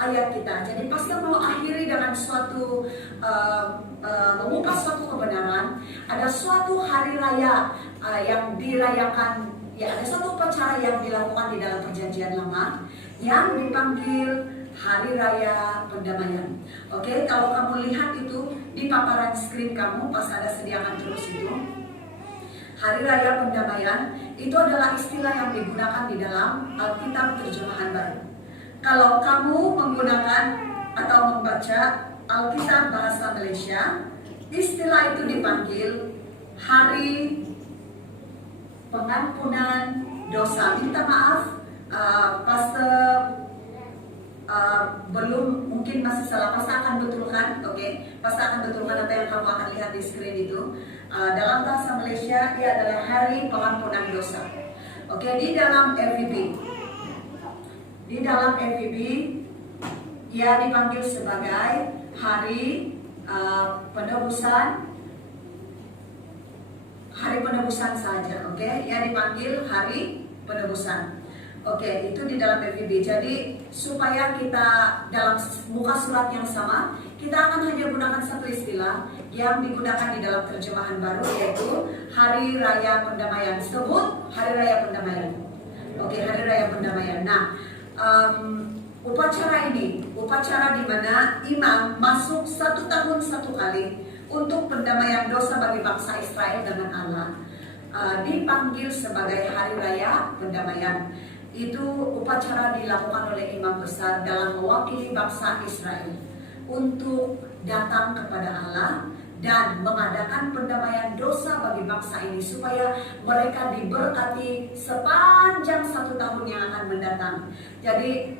ayat kita. Jadi pastor mau akhiri dengan suatu mengungkap suatu kebenaran. Ada suatu hari raya yang dirayakan, ya ada suatu upacara yang dilakukan di dalam perjanjian lama yang dipanggil Hari Raya Pendamaian. Oke, kalau kamu lihat itu di paparan screen kamu, pas ada sediakan terus itu. Hari Raya Pendamaian itu adalah istilah yang digunakan di dalam Alkitab Terjemahan Baru. Kalau kamu menggunakan atau membaca Alkitab Bahasa Malaysia, istilah itu dipanggil Hari pengampunan dosa. Minta maaf, Pastor belum, mungkin masih salah. Pastor akan betulkan, oke? Pastor akan betulkan apa yang kamu akan lihat di screen itu. Dalam bahasa Malaysia, dia adalah Hari Pengampunan Dosa. Oke, di dalam FVB, ia dipanggil sebagai Hari penebusan saja, oke? Ia dipanggil Hari Penebusan. Oke, itu di dalam FVB. Jadi supaya kita dalam muka surat yang sama, kita akan hanya gunakan satu istilah yang digunakan di dalam terjemahan baru, yaitu Hari Raya Pendamaian. Sebut Hari Raya Pendamaian. Oke, Hari Raya Pendamaian. Nah, upacara ini, upacara di mana imam masuk 1 tahun 1 kali untuk pendamaian dosa bagi bangsa Israel dengan Allah, dipanggil sebagai Hari Raya Pendamaian. Itu upacara dilakukan oleh imam besar dalam mewakili bangsa Israel untuk datang kepada Allah dan mengadakan pendamaian dosa bagi bangsa ini supaya mereka diberkati sepanjang 1 tahun yang akan mendatang. Jadi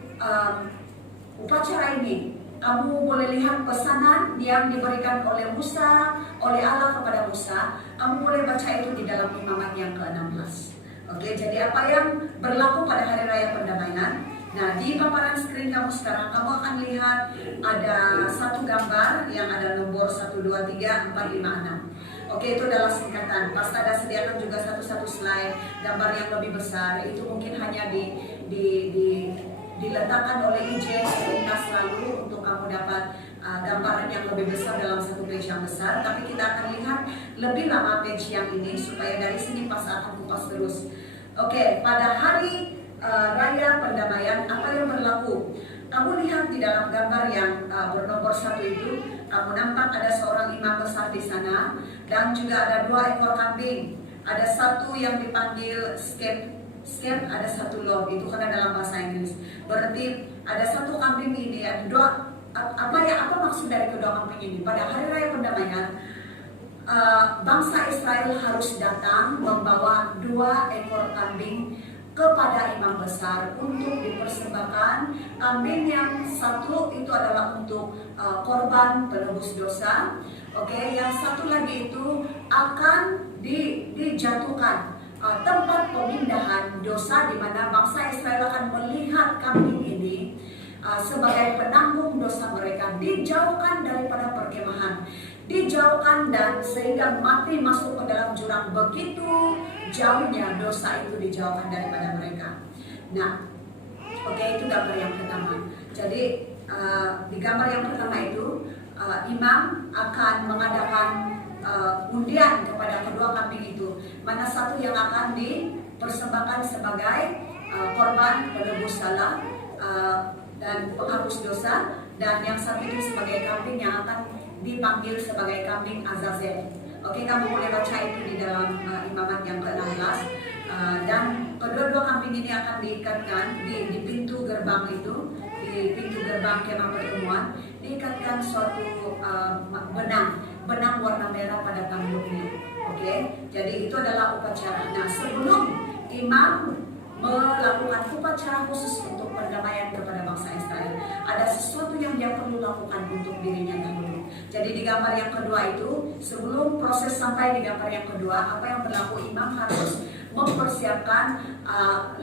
upacara ini, kamu boleh lihat pesanan yang diberikan oleh Musa, oleh Allah kepada Musa. Kamu boleh baca itu di dalam Imamat yang ke-16. Oke, jadi apa yang berlaku pada Hari Raya Pendamaian? Nah, di paparan screen kamu sekarang, kamu akan lihat ada satu gambar yang ada nomor 1, 2, 3, 4, 5, 6. Oke, itu adalah singkatan. Pas ada sediakan juga satu slide gambar yang lebih besar. Itu mungkin hanya diletakkan oleh IJ selintas lalu untuk kamu dapat gambaran yang lebih besar dalam satu page yang besar. Tapi kita akan lihat lebih lama page yang ini supaya dari sini pas akan kupas terus. Oke, pada Hari Raya Pendamaian apa yang berlaku? Kamu lihat di dalam gambar yang bernomor 1 itu, kamu nampak ada seorang imam besar di sana dan juga ada 2 ekor kambing. Ada satu yang dipanggil scape, ada satu lord, itu karena dalam bahasa Inggris. Berarti ada satu kambing ini, ada 2. Apa maksud dari kedua kambing ini? Pada Hari Raya Pendamaian, bangsa Israel harus datang membawa 2 ekor kambing kepada imam besar untuk dipersembahkan. Kambing yang satu itu adalah untuk korban penebus dosa. Oke, yang satu lagi itu akan dijatuhkan tempat pemindahan dosa, di mana bangsa Israel akan melihat kambing ini sebagai penanggung dosa mereka, dijauhkan daripada perkemahan, dijauhkan dan sehingga mati masuk ke dalam jurang. Begitu jauhnya dosa itu dijauhkan daripada mereka. Nah, oke, itu gambar yang pertama. Jadi di gambar yang pertama itu imam akan mengadakan undian kepada kedua kambing itu, mana satu yang akan dipersembahkan sebagai korban penebus salah dan penghapus dosa, dan yang satu itu sebagai kambing yang akan dipanggil sebagai kambing Azazel. Oke, kamu boleh baca itu di dalam Imamat yang ke-16. Dan kedua-dua kambing ini akan diikatkan di pintu gerbang itu, di pintu gerbang kemah pertemuan, diikatkan suatu benang warna merah pada tanduknya. Oke, jadi itu adalah upacara. Nah, sebelum imam melakukan upacara khusus untuk perdamaian kepada bangsa Israel, ada sesuatu yang dia perlu lakukan untuk dirinya dahulu. Jadi di gambar yang kedua itu, sebelum proses sampai di gambar yang kedua, apa yang berlaku? Imam harus mempersiapkan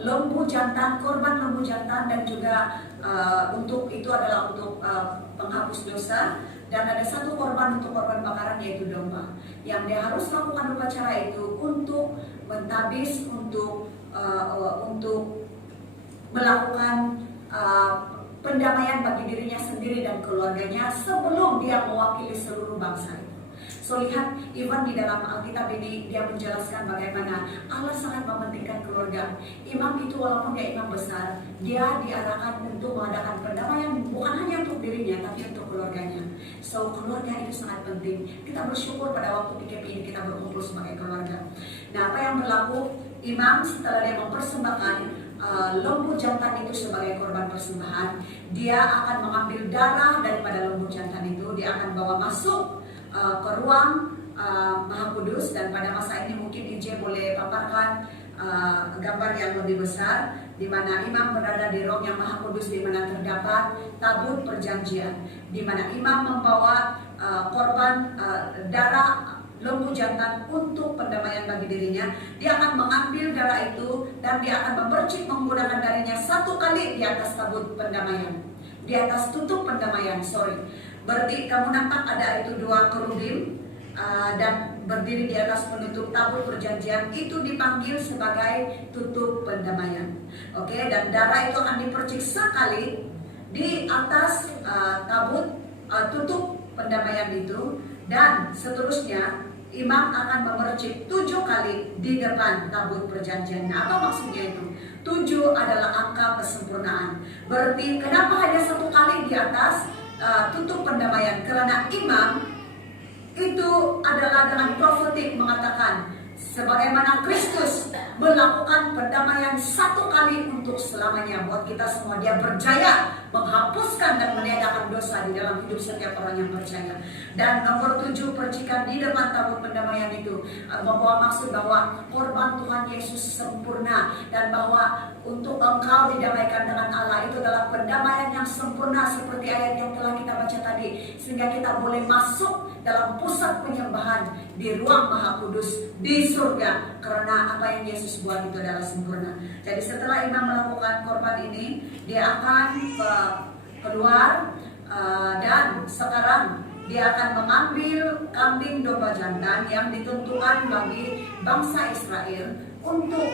lembu jantan, korban lembu jantan, dan juga untuk itu adalah untuk penghapus dosa, dan ada satu korban untuk korban bakaran, yaitu domba. Yang dia harus lakukan upacara itu untuk mentabis, untuk melakukan pendamaian bagi dirinya sendiri dan keluarganya sebelum dia mewakili seluruh bangsa itu. So lihat, even di dalam Alkitab ini dia menjelaskan bagaimana Allah sangat mementingkan keluarga. Imam itu walaupun dia imam besar, dia diarahkan untuk mengadakan pendamaian bukan hanya untuk dirinya tapi untuk keluarganya. So keluarga itu sangat penting. Kita bersyukur pada waktu PKP ini kita berkumpul sebagai keluarga. Nah, apa yang berlaku? Imam setelah dia mempersembahkan lembu jantan itu sebagai korban persembahan, dia akan mengambil darah daripada lembu jantan itu, dia akan bawa masuk ke ruang Maha Kudus. Dan pada masa ini mungkin IJ boleh paparkan gambar yang lebih besar, di mana imam berada di Ruang yang Maha Kudus, di mana terdapat tabut perjanjian, di mana imam membawa korban darah lembu jantan untuk pendamaian bagi dirinya. Dia akan mengambil darah itu dan dia akan memercik menggunakan darinya 1 kali di atas tabut pendamaian, di atas tutup pendamaian. Berarti kamu nampak ada itu 2 kerubim dan berdiri di atas penutup tabut perjanjian, itu dipanggil sebagai tutup pendamaian. Oke, dan darah itu akan dipercik sekali di atas tabut tutup pendamaian itu, dan seterusnya imam akan memercik 7 kali di depan tabut perjanjian. Apa maksudnya itu? 7 adalah angka kesempurnaan. Berarti kenapa hanya 1 kali di atas tutup pendamaian? Karena imam itu adalah dengan profetik mengatakan sebagaimana Kristus melakukan pendamaian 1 kali untuk selamanya buat kita semua. Dia berjaya menghapuskan dan meniadakan dosa di dalam hidup setiap orang yang percaya. Dan nomor 7, percikan di depan tabut pendamaian itu membawa maksud bahwa korban Tuhan Yesus sempurna, dan bahwa untuk engkau didamaikan dengan Allah itu adalah pendamaian yang sempurna seperti ayat yang telah kita baca tadi, sehingga kita boleh masuk dalam pusat penyembahan di Ruang Maha Kudus di surga, karena apa yang Yesus buat itu adalah sempurna. Jadi setelah imam melakukan korban ini, dia akan keluar dan sekarang dia akan mengambil kambing domba jantan yang ditentukan bagi bangsa Israel untuk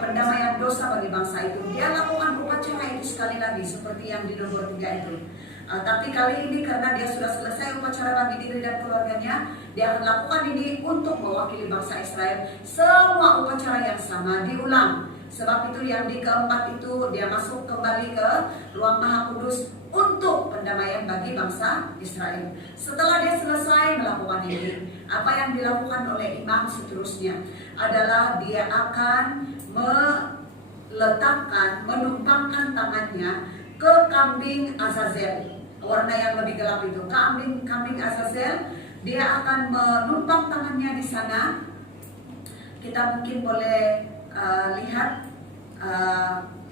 pendamaian dosa bagi bangsa itu. Dia lakukan upacara itu sekali lagi seperti yang di nomor 3 itu. Tapi kali ini karena dia sudah selesai upacara bagi diri dan keluarganya, dia akan lakukan ini untuk mewakili bangsa Israel. Semua upacara yang sama diulang. Sebab itu yang di keempat itu dia masuk kembali ke Ruang Maha Kudus untuk pendamaian bagi bangsa Israel. Setelah dia selesai melakukan ini, apa yang dilakukan oleh imam seterusnya adalah dia akan menumpangkan tangannya ke kambing Azazel, warna yang lebih gelap itu, kambing Azazel. Dia akan menumpang tangannya di sana. Kita mungkin boleh lihat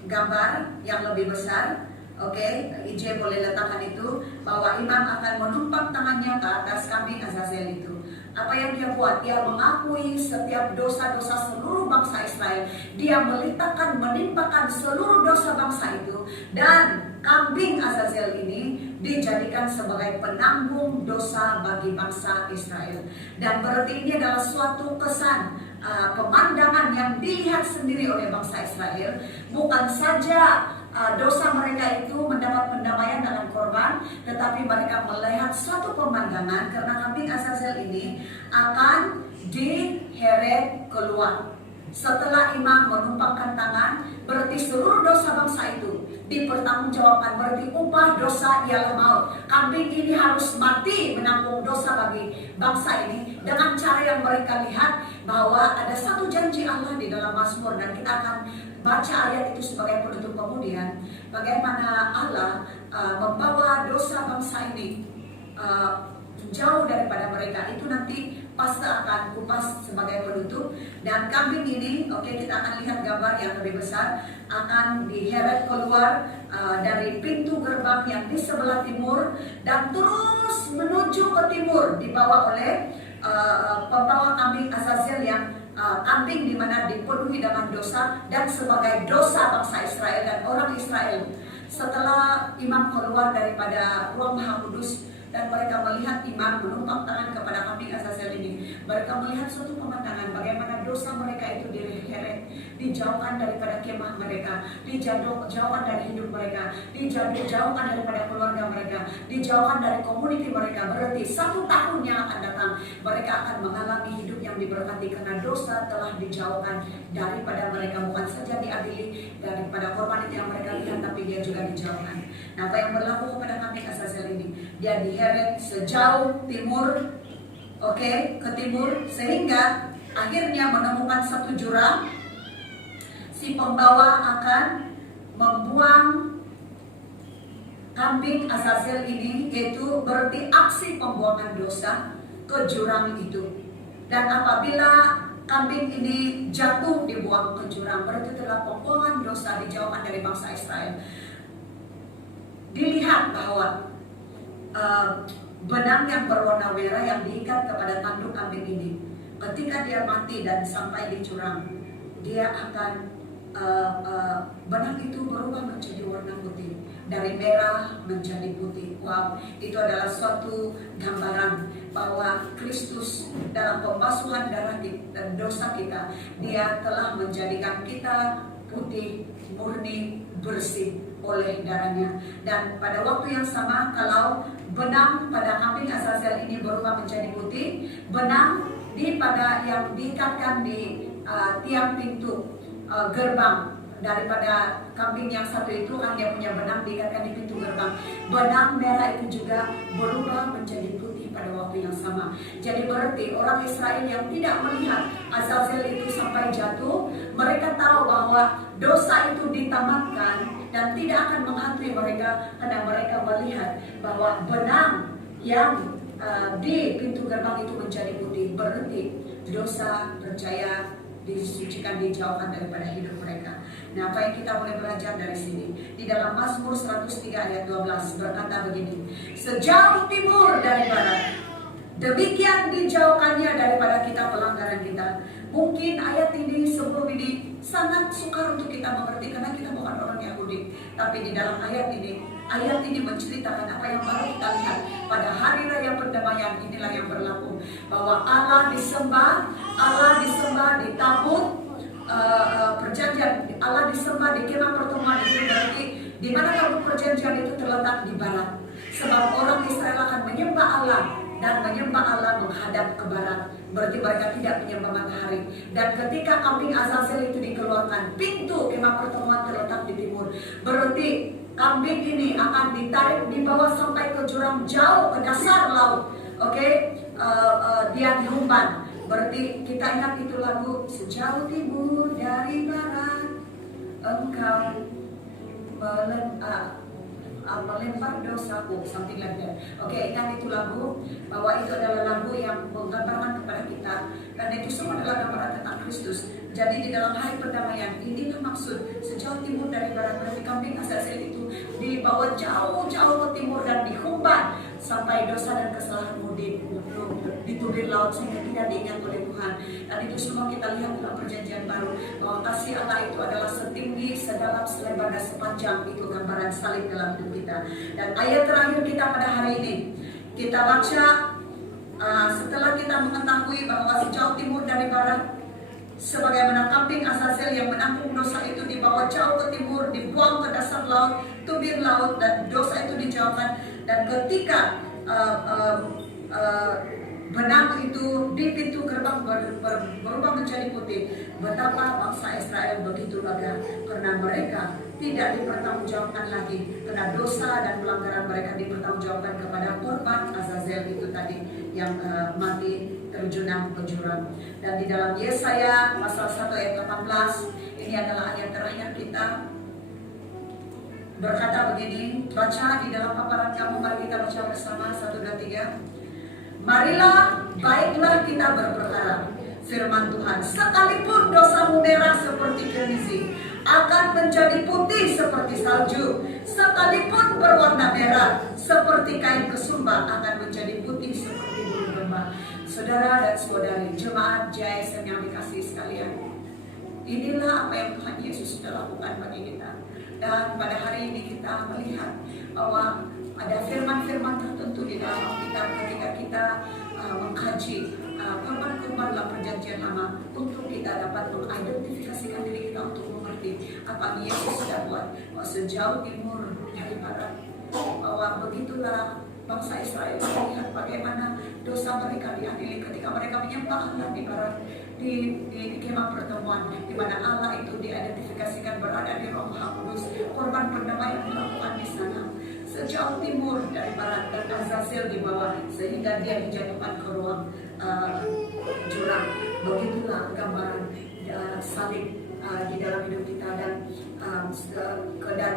gambar yang lebih besar. Oke, IJ boleh letakkan itu, bahwa imam akan menumpang tangannya ke atas kambing Azazel itu. Apa yang dia buat? Dia mengakui setiap dosa-dosa seluruh bangsa Israel. Dia menimpakan seluruh dosa bangsa itu, dan kambing Azazel ini dijadikan sebagai penanggung dosa bagi bangsa Israel. Dan berarti ini adalah suatu kesan, pemandangan yang dilihat sendiri oleh bangsa Israel. Bukan saja dosa mereka itu mendapat pendamaian dengan korban, tetapi mereka melihat suatu pemandangan karena kambing Azazel ini akan diheret keluar. Setelah imam menumpangkan tangan, berarti seluruh dosa bangsa itu dipertanggungjawabkan. Berarti upah dosa ialah maut. Kambing ini harus mati menanggung dosa bagi bangsa ini dengan cara yang mereka lihat bahwa ada satu janji Allah di dalam Mazmur, dan kita akan baca ayat itu sebagai penutup. Kemudian bagaimana Allah membawa dosa bangsa ini jauh daripada mereka, itu nanti pastor akan kupas sebagai penutup. Dan kambing ini, oke, kita akan lihat gambar yang lebih besar, akan diheret keluar dari pintu gerbang yang di sebelah timur dan terus menuju ke timur, dibawa oleh pembawa kambing Azazel yang kambing di mana dipenuhi dengan dosa dan sebagai dosa bangsa Israel dan orang Israel. Setelah imam keluar daripada Ruang Maha Kudus dan mereka melihat imam menumpang tangan kepada kambing Azazel ini, mereka melihat suatu pemandangan bagaimana dosa mereka itu diheret, dijauhkan daripada kemah mereka, dijauhkan dari hidup mereka, dijauhkan daripada keluarga mereka, dijauhkan dari komuniti mereka. Berarti 1 tahun yang akan datang mereka akan mengalami hidup yang diberkati karena dosa telah dijauhkan daripada mereka. Bukan saja diadili daripada korban itu yang mereka lihat, tapi dia juga dijauhkan. Nah, apa yang berlaku kepada kambing Azazel ini? Dia diheret sejauh timur, ke timur, sehingga akhirnya menemukan satu jurang. Si pembawa akan membuang kambing Azazel ini, yaitu berarti aksi pembuangan dosa ke jurang itu. Dan apabila kambing ini jatuh dibuang ke jurang, berarti telah pembuangan dosa dijauhkan dari bangsa Israel. Dilihat bahwa benang yang berwarna merah yang diikat kepada tanduk kambing ini, ketika dia mati dan sampai di jurang, dia akan benang itu berubah menjadi warna putih, dari merah menjadi putih. Wow, itu adalah suatu gambaran bahwa Kristus dalam pembasuhan darah dan dosa kita, dia telah menjadikan kita putih, murni, bersih oleh darahnya. Dan pada waktu yang sama, kalau benang pada kambing Azazel ini berubah menjadi putih, benang pada yang diikatkan di tiang pintu gerbang daripada kambing yang satu itu kan dia punya benang diikatkan di pintu gerbang, benang merah itu juga berubah menjadi putih pada waktu yang sama. Jadi berarti orang Israel yang tidak melihat Azazel itu sampai jatuh, mereka tahu bahwa dosa itu ditamatkan dan tidak akan menghantui mereka, karena mereka melihat bahwa benang yang di pintu gerbang itu menjadi putih. Berarti dosa, percaya, disucikan, dijauhkan daripada hidup mereka. Nah, apa yang kita boleh belajar dari sini? Di dalam Mazmur 103 ayat 12 berkata begini, sejauh timur dari barat, demikian dijauhkannya daripada kita pelanggaran kita. Mungkin ayat ini sebelum ini sangat sukar untuk kita mengerti karena kita bukan orang Yahudi. Tapi di dalam ayat ini menceritakan apa yang baru kita lihat pada hari raya pendamaian. Inilah yang berlaku, bahwa Allah disembah di tabut perjanjian, Allah disembah di kemah pertemuan. Itu berarti di mana tabut perjanjian itu terletak di barat, sebab orang Israel akan menyembah Allah dan menyembah Allah menghadap ke barat. Berarti mereka tidak menyembah matahari. Dan ketika kambing Azazel itu dikeluarkan, pintu kemah pertemuan terletak di timur. Berarti kambing ini akan ditarik dibawa sampai ke jurang jauh ke dasar laut. Oke, dia diumpan. Berarti kita ingat itu lagu, sejauh timur dari barat engkau melempar dosaku, something like that. Oke, ingat itu lagu, bahwa itu adalah lagu yang menggambarkan kepada kita, dan itu semua adalah gambaran tentang Kristus. Jadi di dalam hari pendamaian, inilah maksud sejauh timur dari barat. Berarti kambing Azazel itu dibawa jauh-jauh ke timur dan dihumban sampai dosa dan kesalahanmu ditubir laut sehingga tidak diingat oleh Tuhan. Dan itu semua kita lihat dalam perjanjian baru, bahwa kasih Allah itu adalah setinggi, sedalam, selebar, dan sepanjang. Itu gambaran salib dalam hidup kita. Dan ayat terakhir kita pada hari ini, kita baca setelah kita mengetahui bahwa sejauh timur dari barat, sebagaimana kambing Azazel yang menanggung dosa itu dibawa jauh ke timur, dibuang ke dasar laut, tubir laut, dan dosa itu dijauhkan. Dan ketika benang itu di pintu gerbang berubah menjadi putih, betapa bangsa Israel begitu lega karena mereka tidak dipertanggungjawabkan lagi, karena dosa dan pelanggaran mereka dipertanggungjawabkan kepada korban Azazel itu tadi yang mati terjunang ke jurang. Dan di dalam Yesaya pasal 1 ayat 18, ini adalah ayat terakhir kita, berkata begini, baca di dalam paparan kamu, mari kita baca bersama, 1, 2, 3. Marilah, baiklah kita berperkara, firman Tuhan, sekalipun dosamu merah seperti kirmizi, akan menjadi putih seperti salju, sekalipun berwarna merah seperti kain kesumba, akan menjadi putih seperti bulu domba. Saudara dan saudari, jemaat JSM yang dikasihi sekalian, inilah apa yang Tuhan Yesus sudah lakukan bagi kita. Dan pada hari ini kita melihat bahwa ada firman-firman tertentu di dalam Alkitab ketika kita mengkaji korban-korban dalam perjanjian lama, untuk kita dapat mengidentifikasikan diri kita untuk mengerti apa yang Yesus sudah buat. Sejauh timur dari barat, bahwa begitulah bangsa Israel melihat bagaimana dosa mereka diadili ketika mereka menyembah Allah di barat, di kemah pertemuan, di mana Allah itu diidentifikasikan berada di Roh Kudus. Korban perdamaian dilakukan di sana sejauh timur dari barat, dan Azazel di bawah sehingga dia dijatuhkan ke ruang jurang. Begitulah gambaran salib di dalam hidup kita. Dan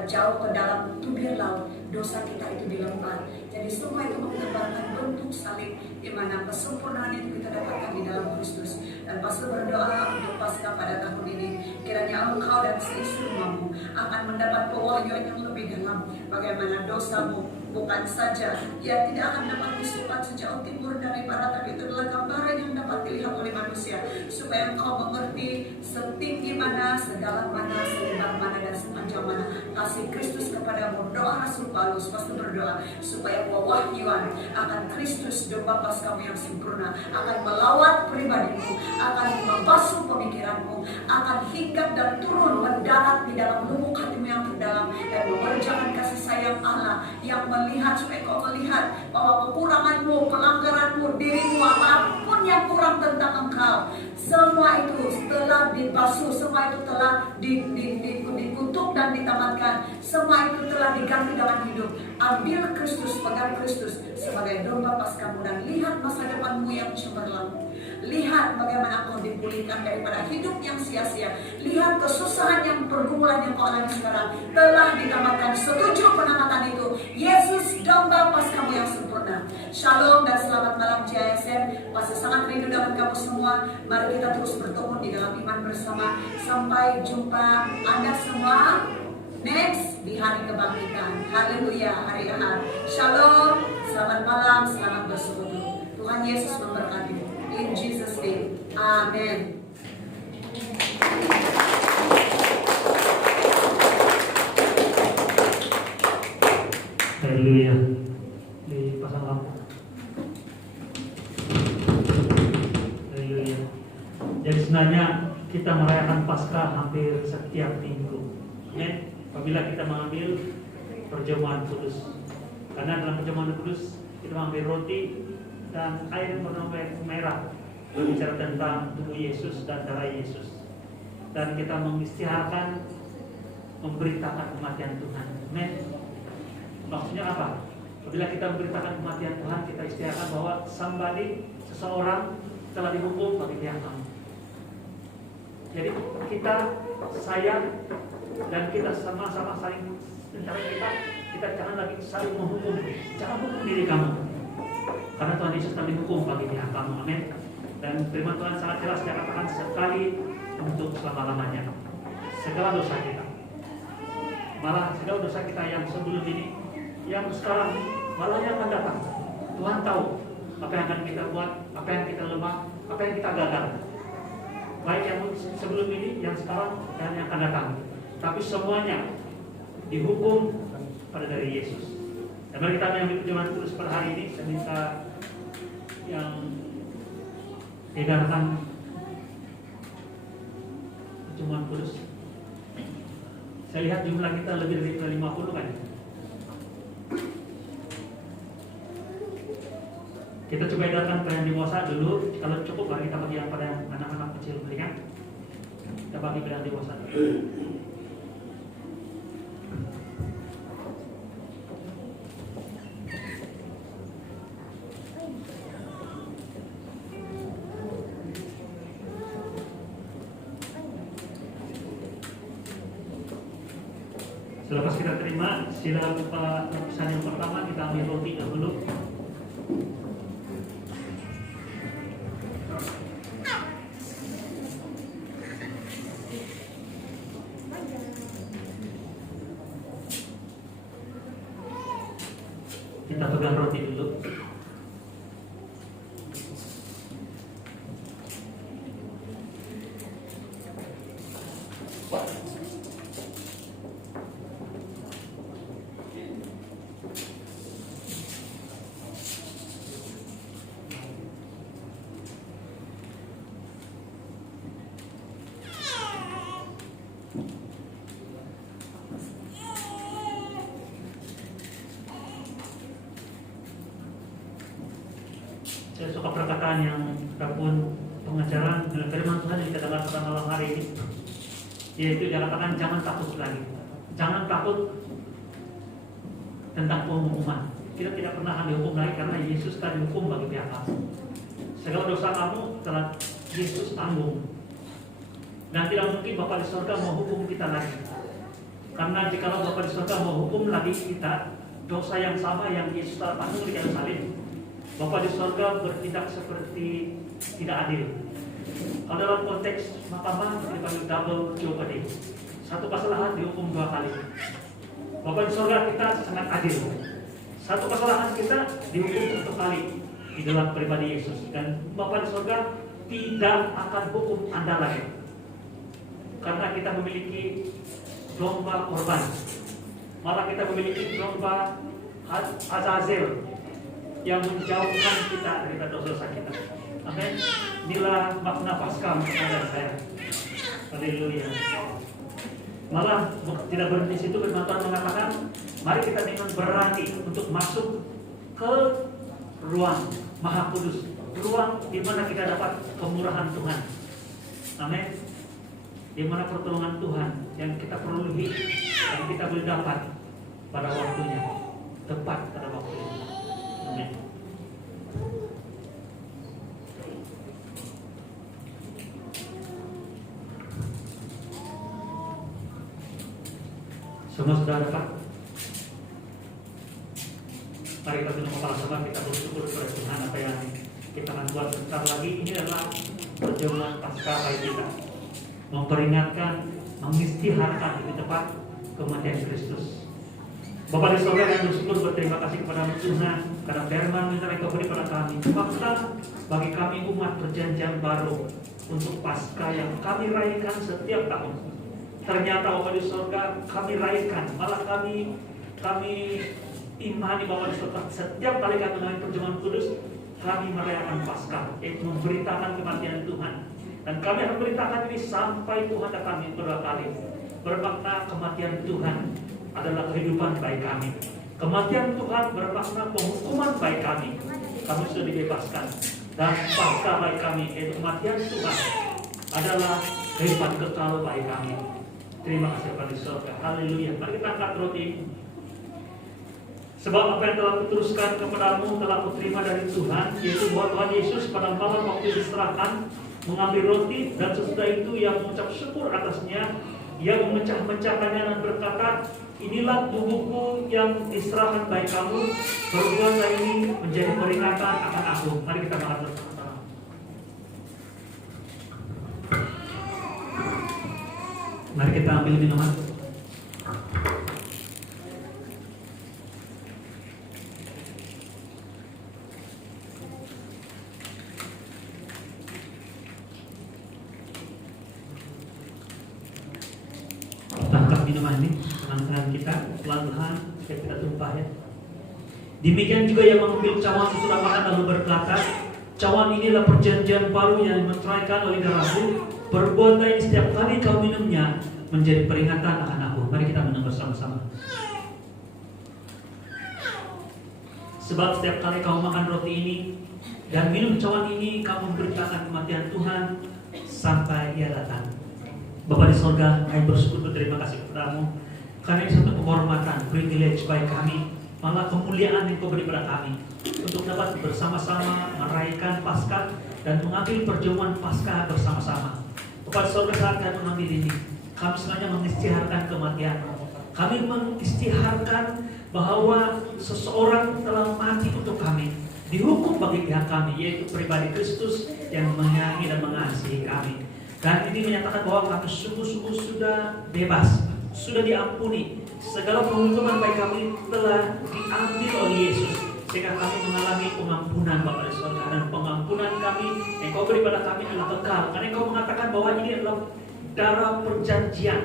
jauh ke dalam tubir laut, dosa kita itu dilempar. Jadi semua itu menggambarkan bentuk salib di mana kesempurnaan itu kita dapatkan di dalam Kristus. Dan pastor berdoa untuk Paskah pada tahun ini, kiranya engkau dan seisi rumahmu akan mendapat pewahyuan yang lebih dalam bagaimana dosamu bukan saja ya tidak akan dapat disifat sejauh timur dari barat, tapi itu adalah gambaran yang dapat dilihat oleh manusia, supaya engkau mengerti setinggi mana, sedalam mana, selebar mana, dan sepanjang mana kasih Kristus kepadamu. Doa Rasul Paulus pasti berdoa supaya pewahyuan akan Kristus, domba Paskahmu yang sempurna, akan melawat pribadimu, akan membasuh pemikiranmu, akan hinggap dan turun mendarat di dalam lubuk hatimu yang terdalam, dan mengerjakan kasih sayang Allah yang melihat, supaya kau melihat bahwa kekuranganmu, pelanggaranmu, dirimu, apapun yang kurang tentang engkau, semua itu telah dibasuh, semua itu telah dikutuk dan ditamatkan, semua itu telah diganti dengan hidup. Ambil Kristus, pegang Kristus sebagai domba Paskahmu, dan lihat masa depanmu yang cemerlang. Lihat bagaimana kau dipulihkan daripada hidup yang sia-sia. Lihat kesusahan yang pergumulan yang kau alami sekarang telah ditamatkan. Setuju penamatan itu? Yesus, domba Paskahmu yang sempurna. Shalom dan selamat malam JSM. Masih sangat rindu dengan kamu semua. Mari kita terus bertemu di dalam iman bersama. Sampai jumpa Anda semua next di hari kebangkitan. Haleluya, hari Ahad. Shalom, selamat malam, selamat bersekutu. Tuhan Yesus memberkati. In Jesus' name, Amen. Haleluya. Dipasang lampu. Haleluya. Jadi sebenarnya kita merayakan Paskah hampir setiap minggu. Apabila kita mengambil perjamuan kudus, karena dalam perjamuan kudus kita mengambil roti dan air berwarna merah, berbicara tentang tubuh Yesus dan darah Yesus, dan kita mengisytiharkan, memberitakan kematian Tuhan. Amen. Maksudnya apa? Apabila kita memberitakan kematian Tuhan, kita isytiharkan bahwa seseorang telah dihukum bagi pihak kamu. Jadi kita sayang dan kita sama-sama saling, antara kita jangan lagi saling menghukum. Jangan hukum diri kamu, karena Tuhan Yesus telah dihukum bagi pihak kamu. Amin. Dan firman Tuhan sangat jelas dikatakan sekali untuk selama-lamanya. Segala dosa kita, malah segala dosa kita yang sebelum ini, yang sekarang, malah yang akan datang, Tuhan tahu apa yang akan kita buat, apa yang kita lemah, apa yang kita gagal, baik yang sebelum ini, yang sekarang, dan yang akan datang. Tapi semuanya dihukum pada dari Yesus. Dan mari kita mengambil perjamuan kudus pada hari ini. Saya minta yang edarkan perjamuan kudus. Saya lihat jumlah kita lebih dari 50 kan. Kita coba edarkan pada yang dewasa dulu. Kalau cukup mari kita bagi yang pada anak-anak kecil berikan. Kita bagi pada yang dewasa. Selepas kita terima, sila buka lapisan yang pertama, kita ambil roti dahulu. Kita pegang roti dulu. Saya suka perkataan yang ataupun pengajaran dalam firman Tuhan yang kita dengar pada malam hari ini, yaitu dia katakan jangan takut lagi, jangan takut tentang penghukuman. Kita tidak pernah akan dihukum lagi karena Yesus telah dihukum bagi pihak kamu. Segala dosa kamu telah Yesus tanggung, dan tidak mungkin Bapa di surga menghukum kita lagi. Karena jika Bapa di surga menghukum lagi kita dosa yang sama yang Yesus telah tanggung di kayu salib, Bapa di surga bertindak seperti tidak adil. Kalau dalam konteks mahkamah dipanggil double jeopardy, satu kesalahan dihukum 2 kali. Bapa di surga kita sangat adil. Satu kesalahan kita dihukum 1 kali di dalam pribadi Yesus, dan Bapa di surga tidak akan hukum Anda lagi, karena kita memiliki domba korban. Malah kita memiliki domba Azazel yang menjauhkan kita dari dosa-dosa kita. Amin. Inilah makna Paskah untuk Anda dan saya. Haleluya. Malah tidak berhenti situ, firman Tuhan mengatakan, mari kita dengan berani untuk masuk ke ruang Maha Kudus, ruang di mana kita dapat kemurahan Tuhan. Amin. Di mana pertolongan Tuhan yang kita peroleh dan kita boleh dapat pada waktunya, tepat pada waktunya. Amin. Semua sudah dapat? Mari kita tunduk kepala sama, kita bersyukur kepada Tuhan apa yang kita akan buat sebentar lagi. Ini adalah perjamuan Paskah bagi kita, memperingatkan, mengistiharkan lebih tepat kematian Kristus. Bapa di surga yang bersyukur, berterima kasih kepada Tuhan karena firman minta Engkau beri pada kami fakta bagi kami umat perjanjian baru untuk Paskah yang kami rayakan setiap tahun. Ternyata Bapa di surga kami rayakan, malah kami imani Bapa di surga setiap kali kami mengalami perjamuan kudus, kami merayakan Paskah, yaitu memberitakan kematian Tuhan. Dan kami akan beritakan ini sampai Tuhan datang yang kedua kali. Bermakna kematian Tuhan adalah kehidupan bagi kami. Kematian Tuhan bermakna penghukuman bagi kami. Kami sudah dibebaskan. Dan Paskah bagi kami, yaitu kematian Tuhan, adalah kehidupan kekal bagi kami. Terima kasih Bapak di surga. Haleluya. Mari kita angkat roti. Sebab apa yang telah kuteruskan kepadamu telah kuterima dari Tuhan, yaitu bahwa Tuhan Yesus pada malam waktu diserahkan mengambil roti, dan sesudah itu ia mengucap syukur atasnya, ia memecah-mecahkannya dan berkata, inilah tubuhku yang diserahkan bagi kamu, perbuatlah ini menjadi peringatan akan aku. Mari kita makan bersama-sama. Mari kita ambil minuman. Minuman ini, tangan kita pelan-pelan supaya tidak tumpah ya. Demikian juga yang mengambil cawan sesudah makan lalu berkata, cawan inilah perjanjian baru yang dimeteraikan oleh darahku. Perbuatlah ini setiap kali kau minumnya menjadi peringatan akan aku. Mari kita minum bersama-sama. Sebab setiap kali kau makan roti ini dan minum cawan ini, kamu memberitakan kematian Tuhan sampai ia datang. Bapa di surga, kami bersyukur, berterima kasih kepadamu karena ini satu penghormatan, privilege bagi kami, malah kemuliaan yang kau beri pada kami untuk dapat bersama-sama merayakan Paskah dan mengambil perjamuan Paskah bersama-sama. Bapa di surga, saat kami mengambil ini, kami sebenarnya mengistiharkan kematian. Kami mengistiharkan bahwa seseorang telah mati untuk kami, dihukum bagi pihak kami, yaitu pribadi Kristus yang menyayangi dan mengasihi kami. Dan ini menyatakan bahwa kami sungguh-sungguh sudah bebas, sudah diampuni. Segala penghukuman baik kami telah diambil oleh Yesus, sehingga kami mengalami pengampunan Bapa di surga. Dan pengampunan kami yang kau beri pada kami adalah kekal, karena kau mengatakan bahwa ini adalah darah perjanjian,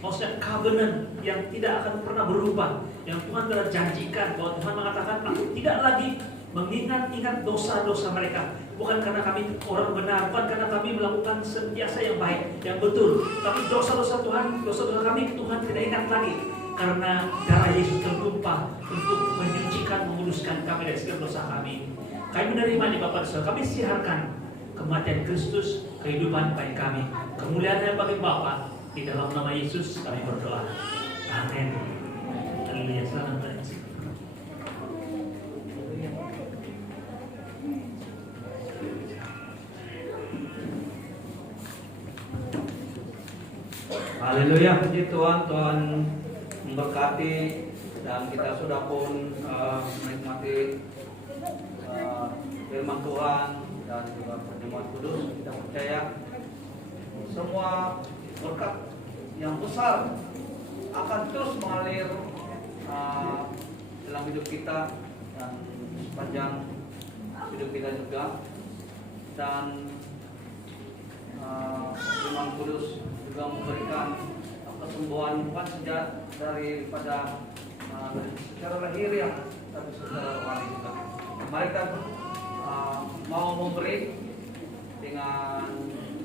maksudnya covenant yang tidak akan pernah berubah, yang Tuhan telah janjikan. Bahwa Tuhan mengatakan, aku tidak lagi mengingat-ingat dosa-dosa mereka. Bukan karena kami orang benar, bukan karena kami melakukan sentiasa yang baik, yang betul, tapi dosa-dosa Tuhan, dosa-dosa kami Tuhan tidak ingat lagi, karena darah Yesus tertumpah untuk menyucikan, menguduskan kami dari segala dosa kami. Kami menerima di Bapa di surga, kami siarkan kematian Kristus, kehidupan bagi kami, kemuliaan yang bagi Bapa. Di dalam nama Yesus kami berdoa. Amin. Haleluya. Selamat datang. Haleluya, puji Tuhan. Tuhan memberkati, dan kita sudah pun menikmati firman Tuhan dan juga perjamuan kudus. Kita percaya semua berkat yang besar akan terus mengalir dalam hidup kita dan sepanjang hidup kita juga. Dan firman kudus juga memberikan kesembuhan bukan saja daripada secara lahiriah, tapi secara rohani juga. Mari kita mau memberi dengan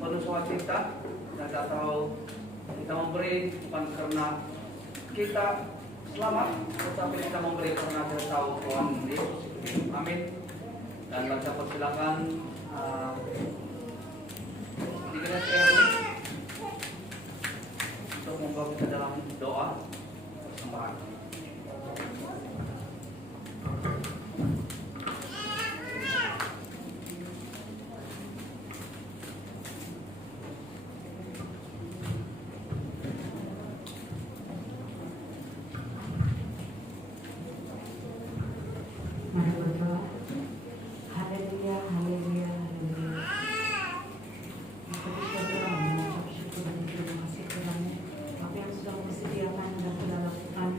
penuh sukacita, dan kita tahu kita memberi bukan karena kita selamat, tetapi kita memberi karena kita tahu Tuhan Yesus. Amin. Dan baca persilakan di gereja ini untuk membawa kita dalam doa persembahan. Mari berdoa. Haleluya, haleluya, haleluya. Kita berdoa mengucap syukur dan terima kasih Tuhan apa yang sudah disediakan dan sudah lakukan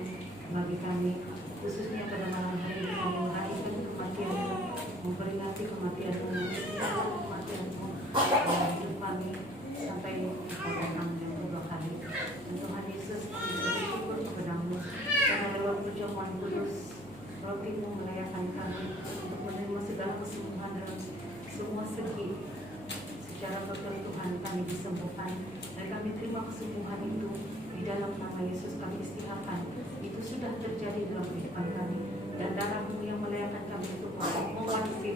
bagi kami, khususnya pada malam hari ini kami merayakan kematian-Mu, memperingati kematian-Mu, mengistimewakan kematian-Mu dalam hidup kami sampai Engkau datang yang kedua kali. Dan Tuhan Yesus, kami bersyukur kepada-Mu karena lewat perjamuan kudus Roh-Mu melayakan kami untuk menerima segala kesembuhan dalam semua segi. Secara betul Tuhan kami disembuhkan, dan kami terima kesembuhan itu di dalam nama Yesus. Kami istiharkan itu sudah terjadi dalam kehidupan kami, dan darah-Mu yang melayakan kami itu mewarisi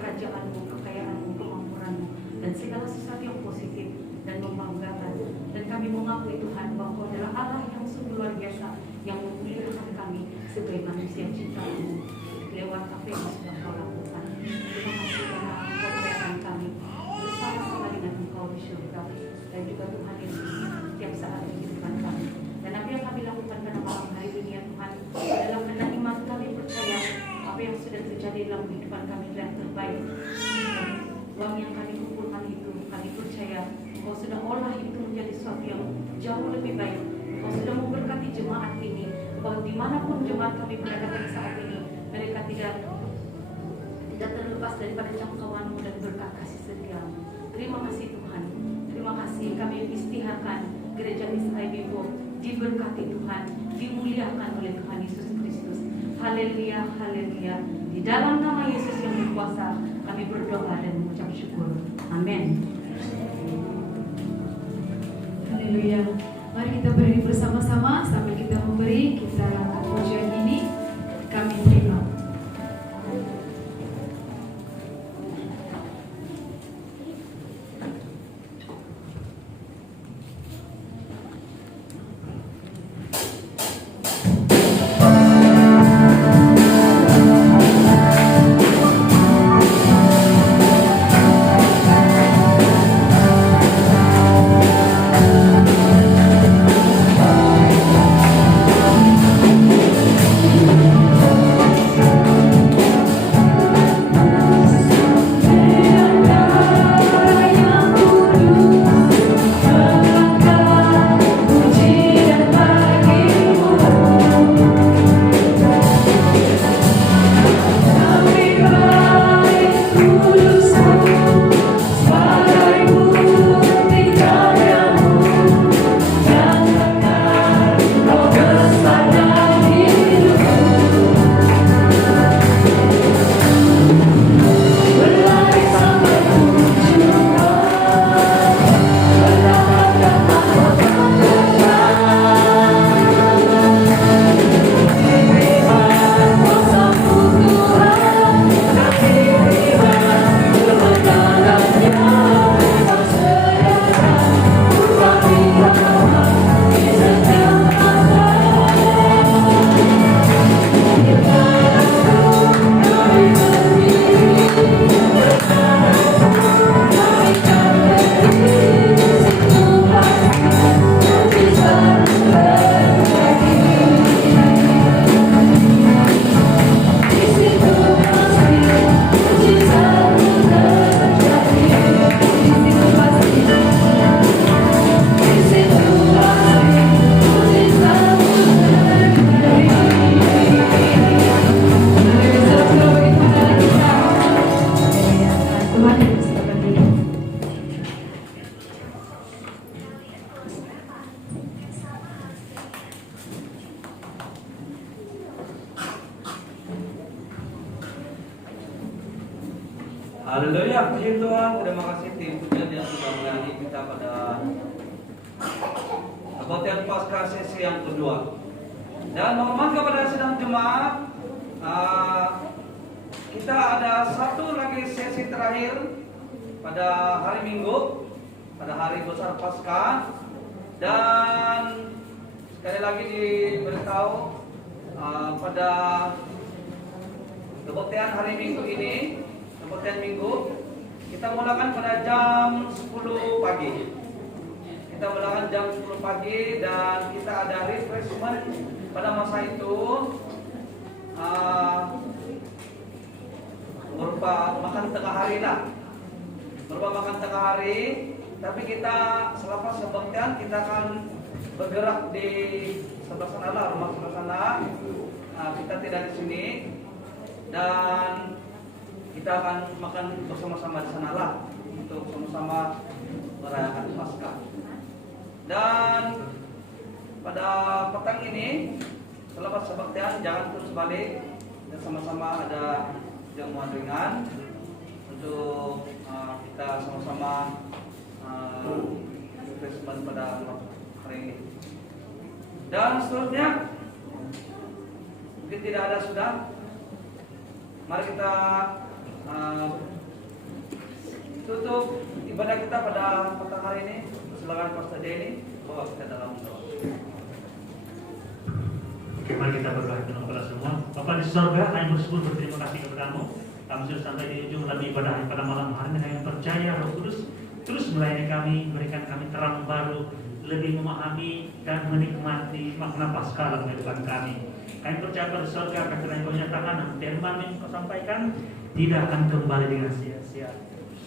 kerajaan-Mu, kekayaan-Mu, kemampuan-Mu, dan segala sesuatu yang positif dan membanggakan. Dan kami mengakui Tuhan bahwa adalah Allah yang sungguh luar biasa, yang memuliakan kami sebagai manusia ciptaan-Mu lewat apa yang sudah Kau lakukan. Terima kasih karena Engkau melihatkan kami bersama-sama dengan Engkau di surga, dan juga Tuhan Yesus setiap saat di kehidupan kami. Dan apa yang kami lakukan pada malam hari ini ya Tuhan adalah karena iman kami percaya apa yang sudah terjadi dalam kehidupan kami adalah terbaik. Dan uang yang kami kumpulkan itu kami percaya Engkau sudah olah itu menjadi sesuatu yang jauh lebih baik. Engkau sudah memberkati jemaat ini, bahwa dimanapun jemaat kami berada pada saat ini, mereka tidak terlepas daripada jangkauan-Mu dan berkat kasih setia-Mu. Terima kasih Tuhan. Terima kasih kami istiharkan gereja Israel Bibo diberkati Tuhan, dimuliakan oleh Tuhan Yesus Kristus. Haleluya, haleluya. Di dalam nama Yesus yang berkuasa kami berdoa dan mengucap syukur. Amin. Haleluya. Mari kita berdiri bersama-sama sambil kita memberi kita pujian ini kami terima. Haleluya, puji Tuhan. Terima kasih tim pujian yang sudah melayani kita pada kebaktian Paskah sesi yang kedua. Dan mohon kepada sedang jemaat, kita ada satu lagi sesi terakhir pada hari Minggu, pada hari besar Paskah. Dan sekali lagi diberitahu pada kebaktian hari Minggu ini, kebaktian Minggu, kita mulakan pada jam 10 pagi. Kita mulakan jam 10 pagi dan kita ada refreshment pada masa itu berupa makan tengah hari lah. Berupa makan tengah hari, tapi kita selepas kebaktian kita akan bergerak di sebelah sana lah, rumah sebelah sana. Kita tidak di sini dan kita akan makan bersama-sama di sana lah untuk sama-sama merayakan Paskah. Dan pada petang ini selepas kebaktian jangan terus balik dan sama-sama ada jamuan ringan untuk kita sama-sama refreshment pada hari ini. Dan seterusnya mungkin tidak ada sudah. Mari kita tutup ibadah kita pada petang hari ini. Silakan Pastor Denny bawa kita dalam doa. Mari kita berdoa kepada semua. Bapa di surga, kami bersyukur berterima kasih kepada-Mu. Kami sudah sampai di ujung dalam ibadah pada malam hari ini. Kami percaya Roh Kudus terus melayani kami, berikan kami terang baru, lebih memahami dan menikmati makna Paskah dalam kehidupan kami. Kami percaya pada surga, karena Engkau nyatakan dan firman yang Engkau sampaikan tidak akan kembali dengan sia-sia.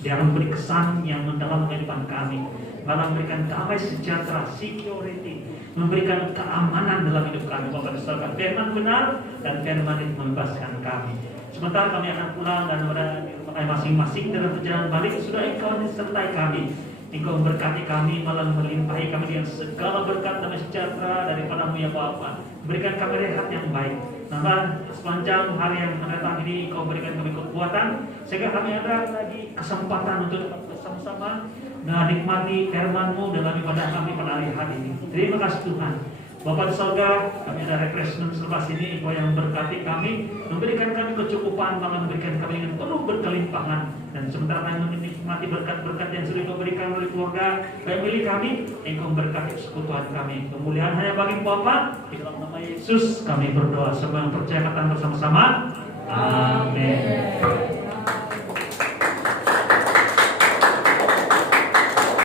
Dia akan beri kesan yang mendalam kehidupan kami, malah memberikan damai sejahtera, security, memberikan keamanan dalam hidup kami. Bapak di surga, firman benar dan firman itu membebaskan kami. Sementara kami akan pulang dan berada di rumah kami masing-masing dalam perjalanan balik, sudah Engkau disertai kami. Engkau memberkati kami, malah melimpahi kami dengan segala berkat dan sejahtera daripada-Mu ya Bapa. Berikan kami rehat yang baik. Namun sepanjang hari yang akan datang ini Engkau berikan kami kekuatan sehingga kami ada lagi kesempatan untuk bersama-sama menikmati firman-Mu dalam ibadah kami pada hari ini. Terima kasih Tuhan. Bapa di surga, kami ada refreshment selepas ini, Engkau yang memberkati kami, memberikan kami kecukupan, malah memberikan kami dengan penuh berkelimpangan. Dan sementara kami menikmati berkat-berkat yang sudah Engkau berikan oleh keluarga family kami, Engkau memberkati persekutuan kami. Kemuliaan hanya bagi Bapa, di dalam nama Yesus kami berdoa. Semua yang percaya katakan bersama-sama. Amin.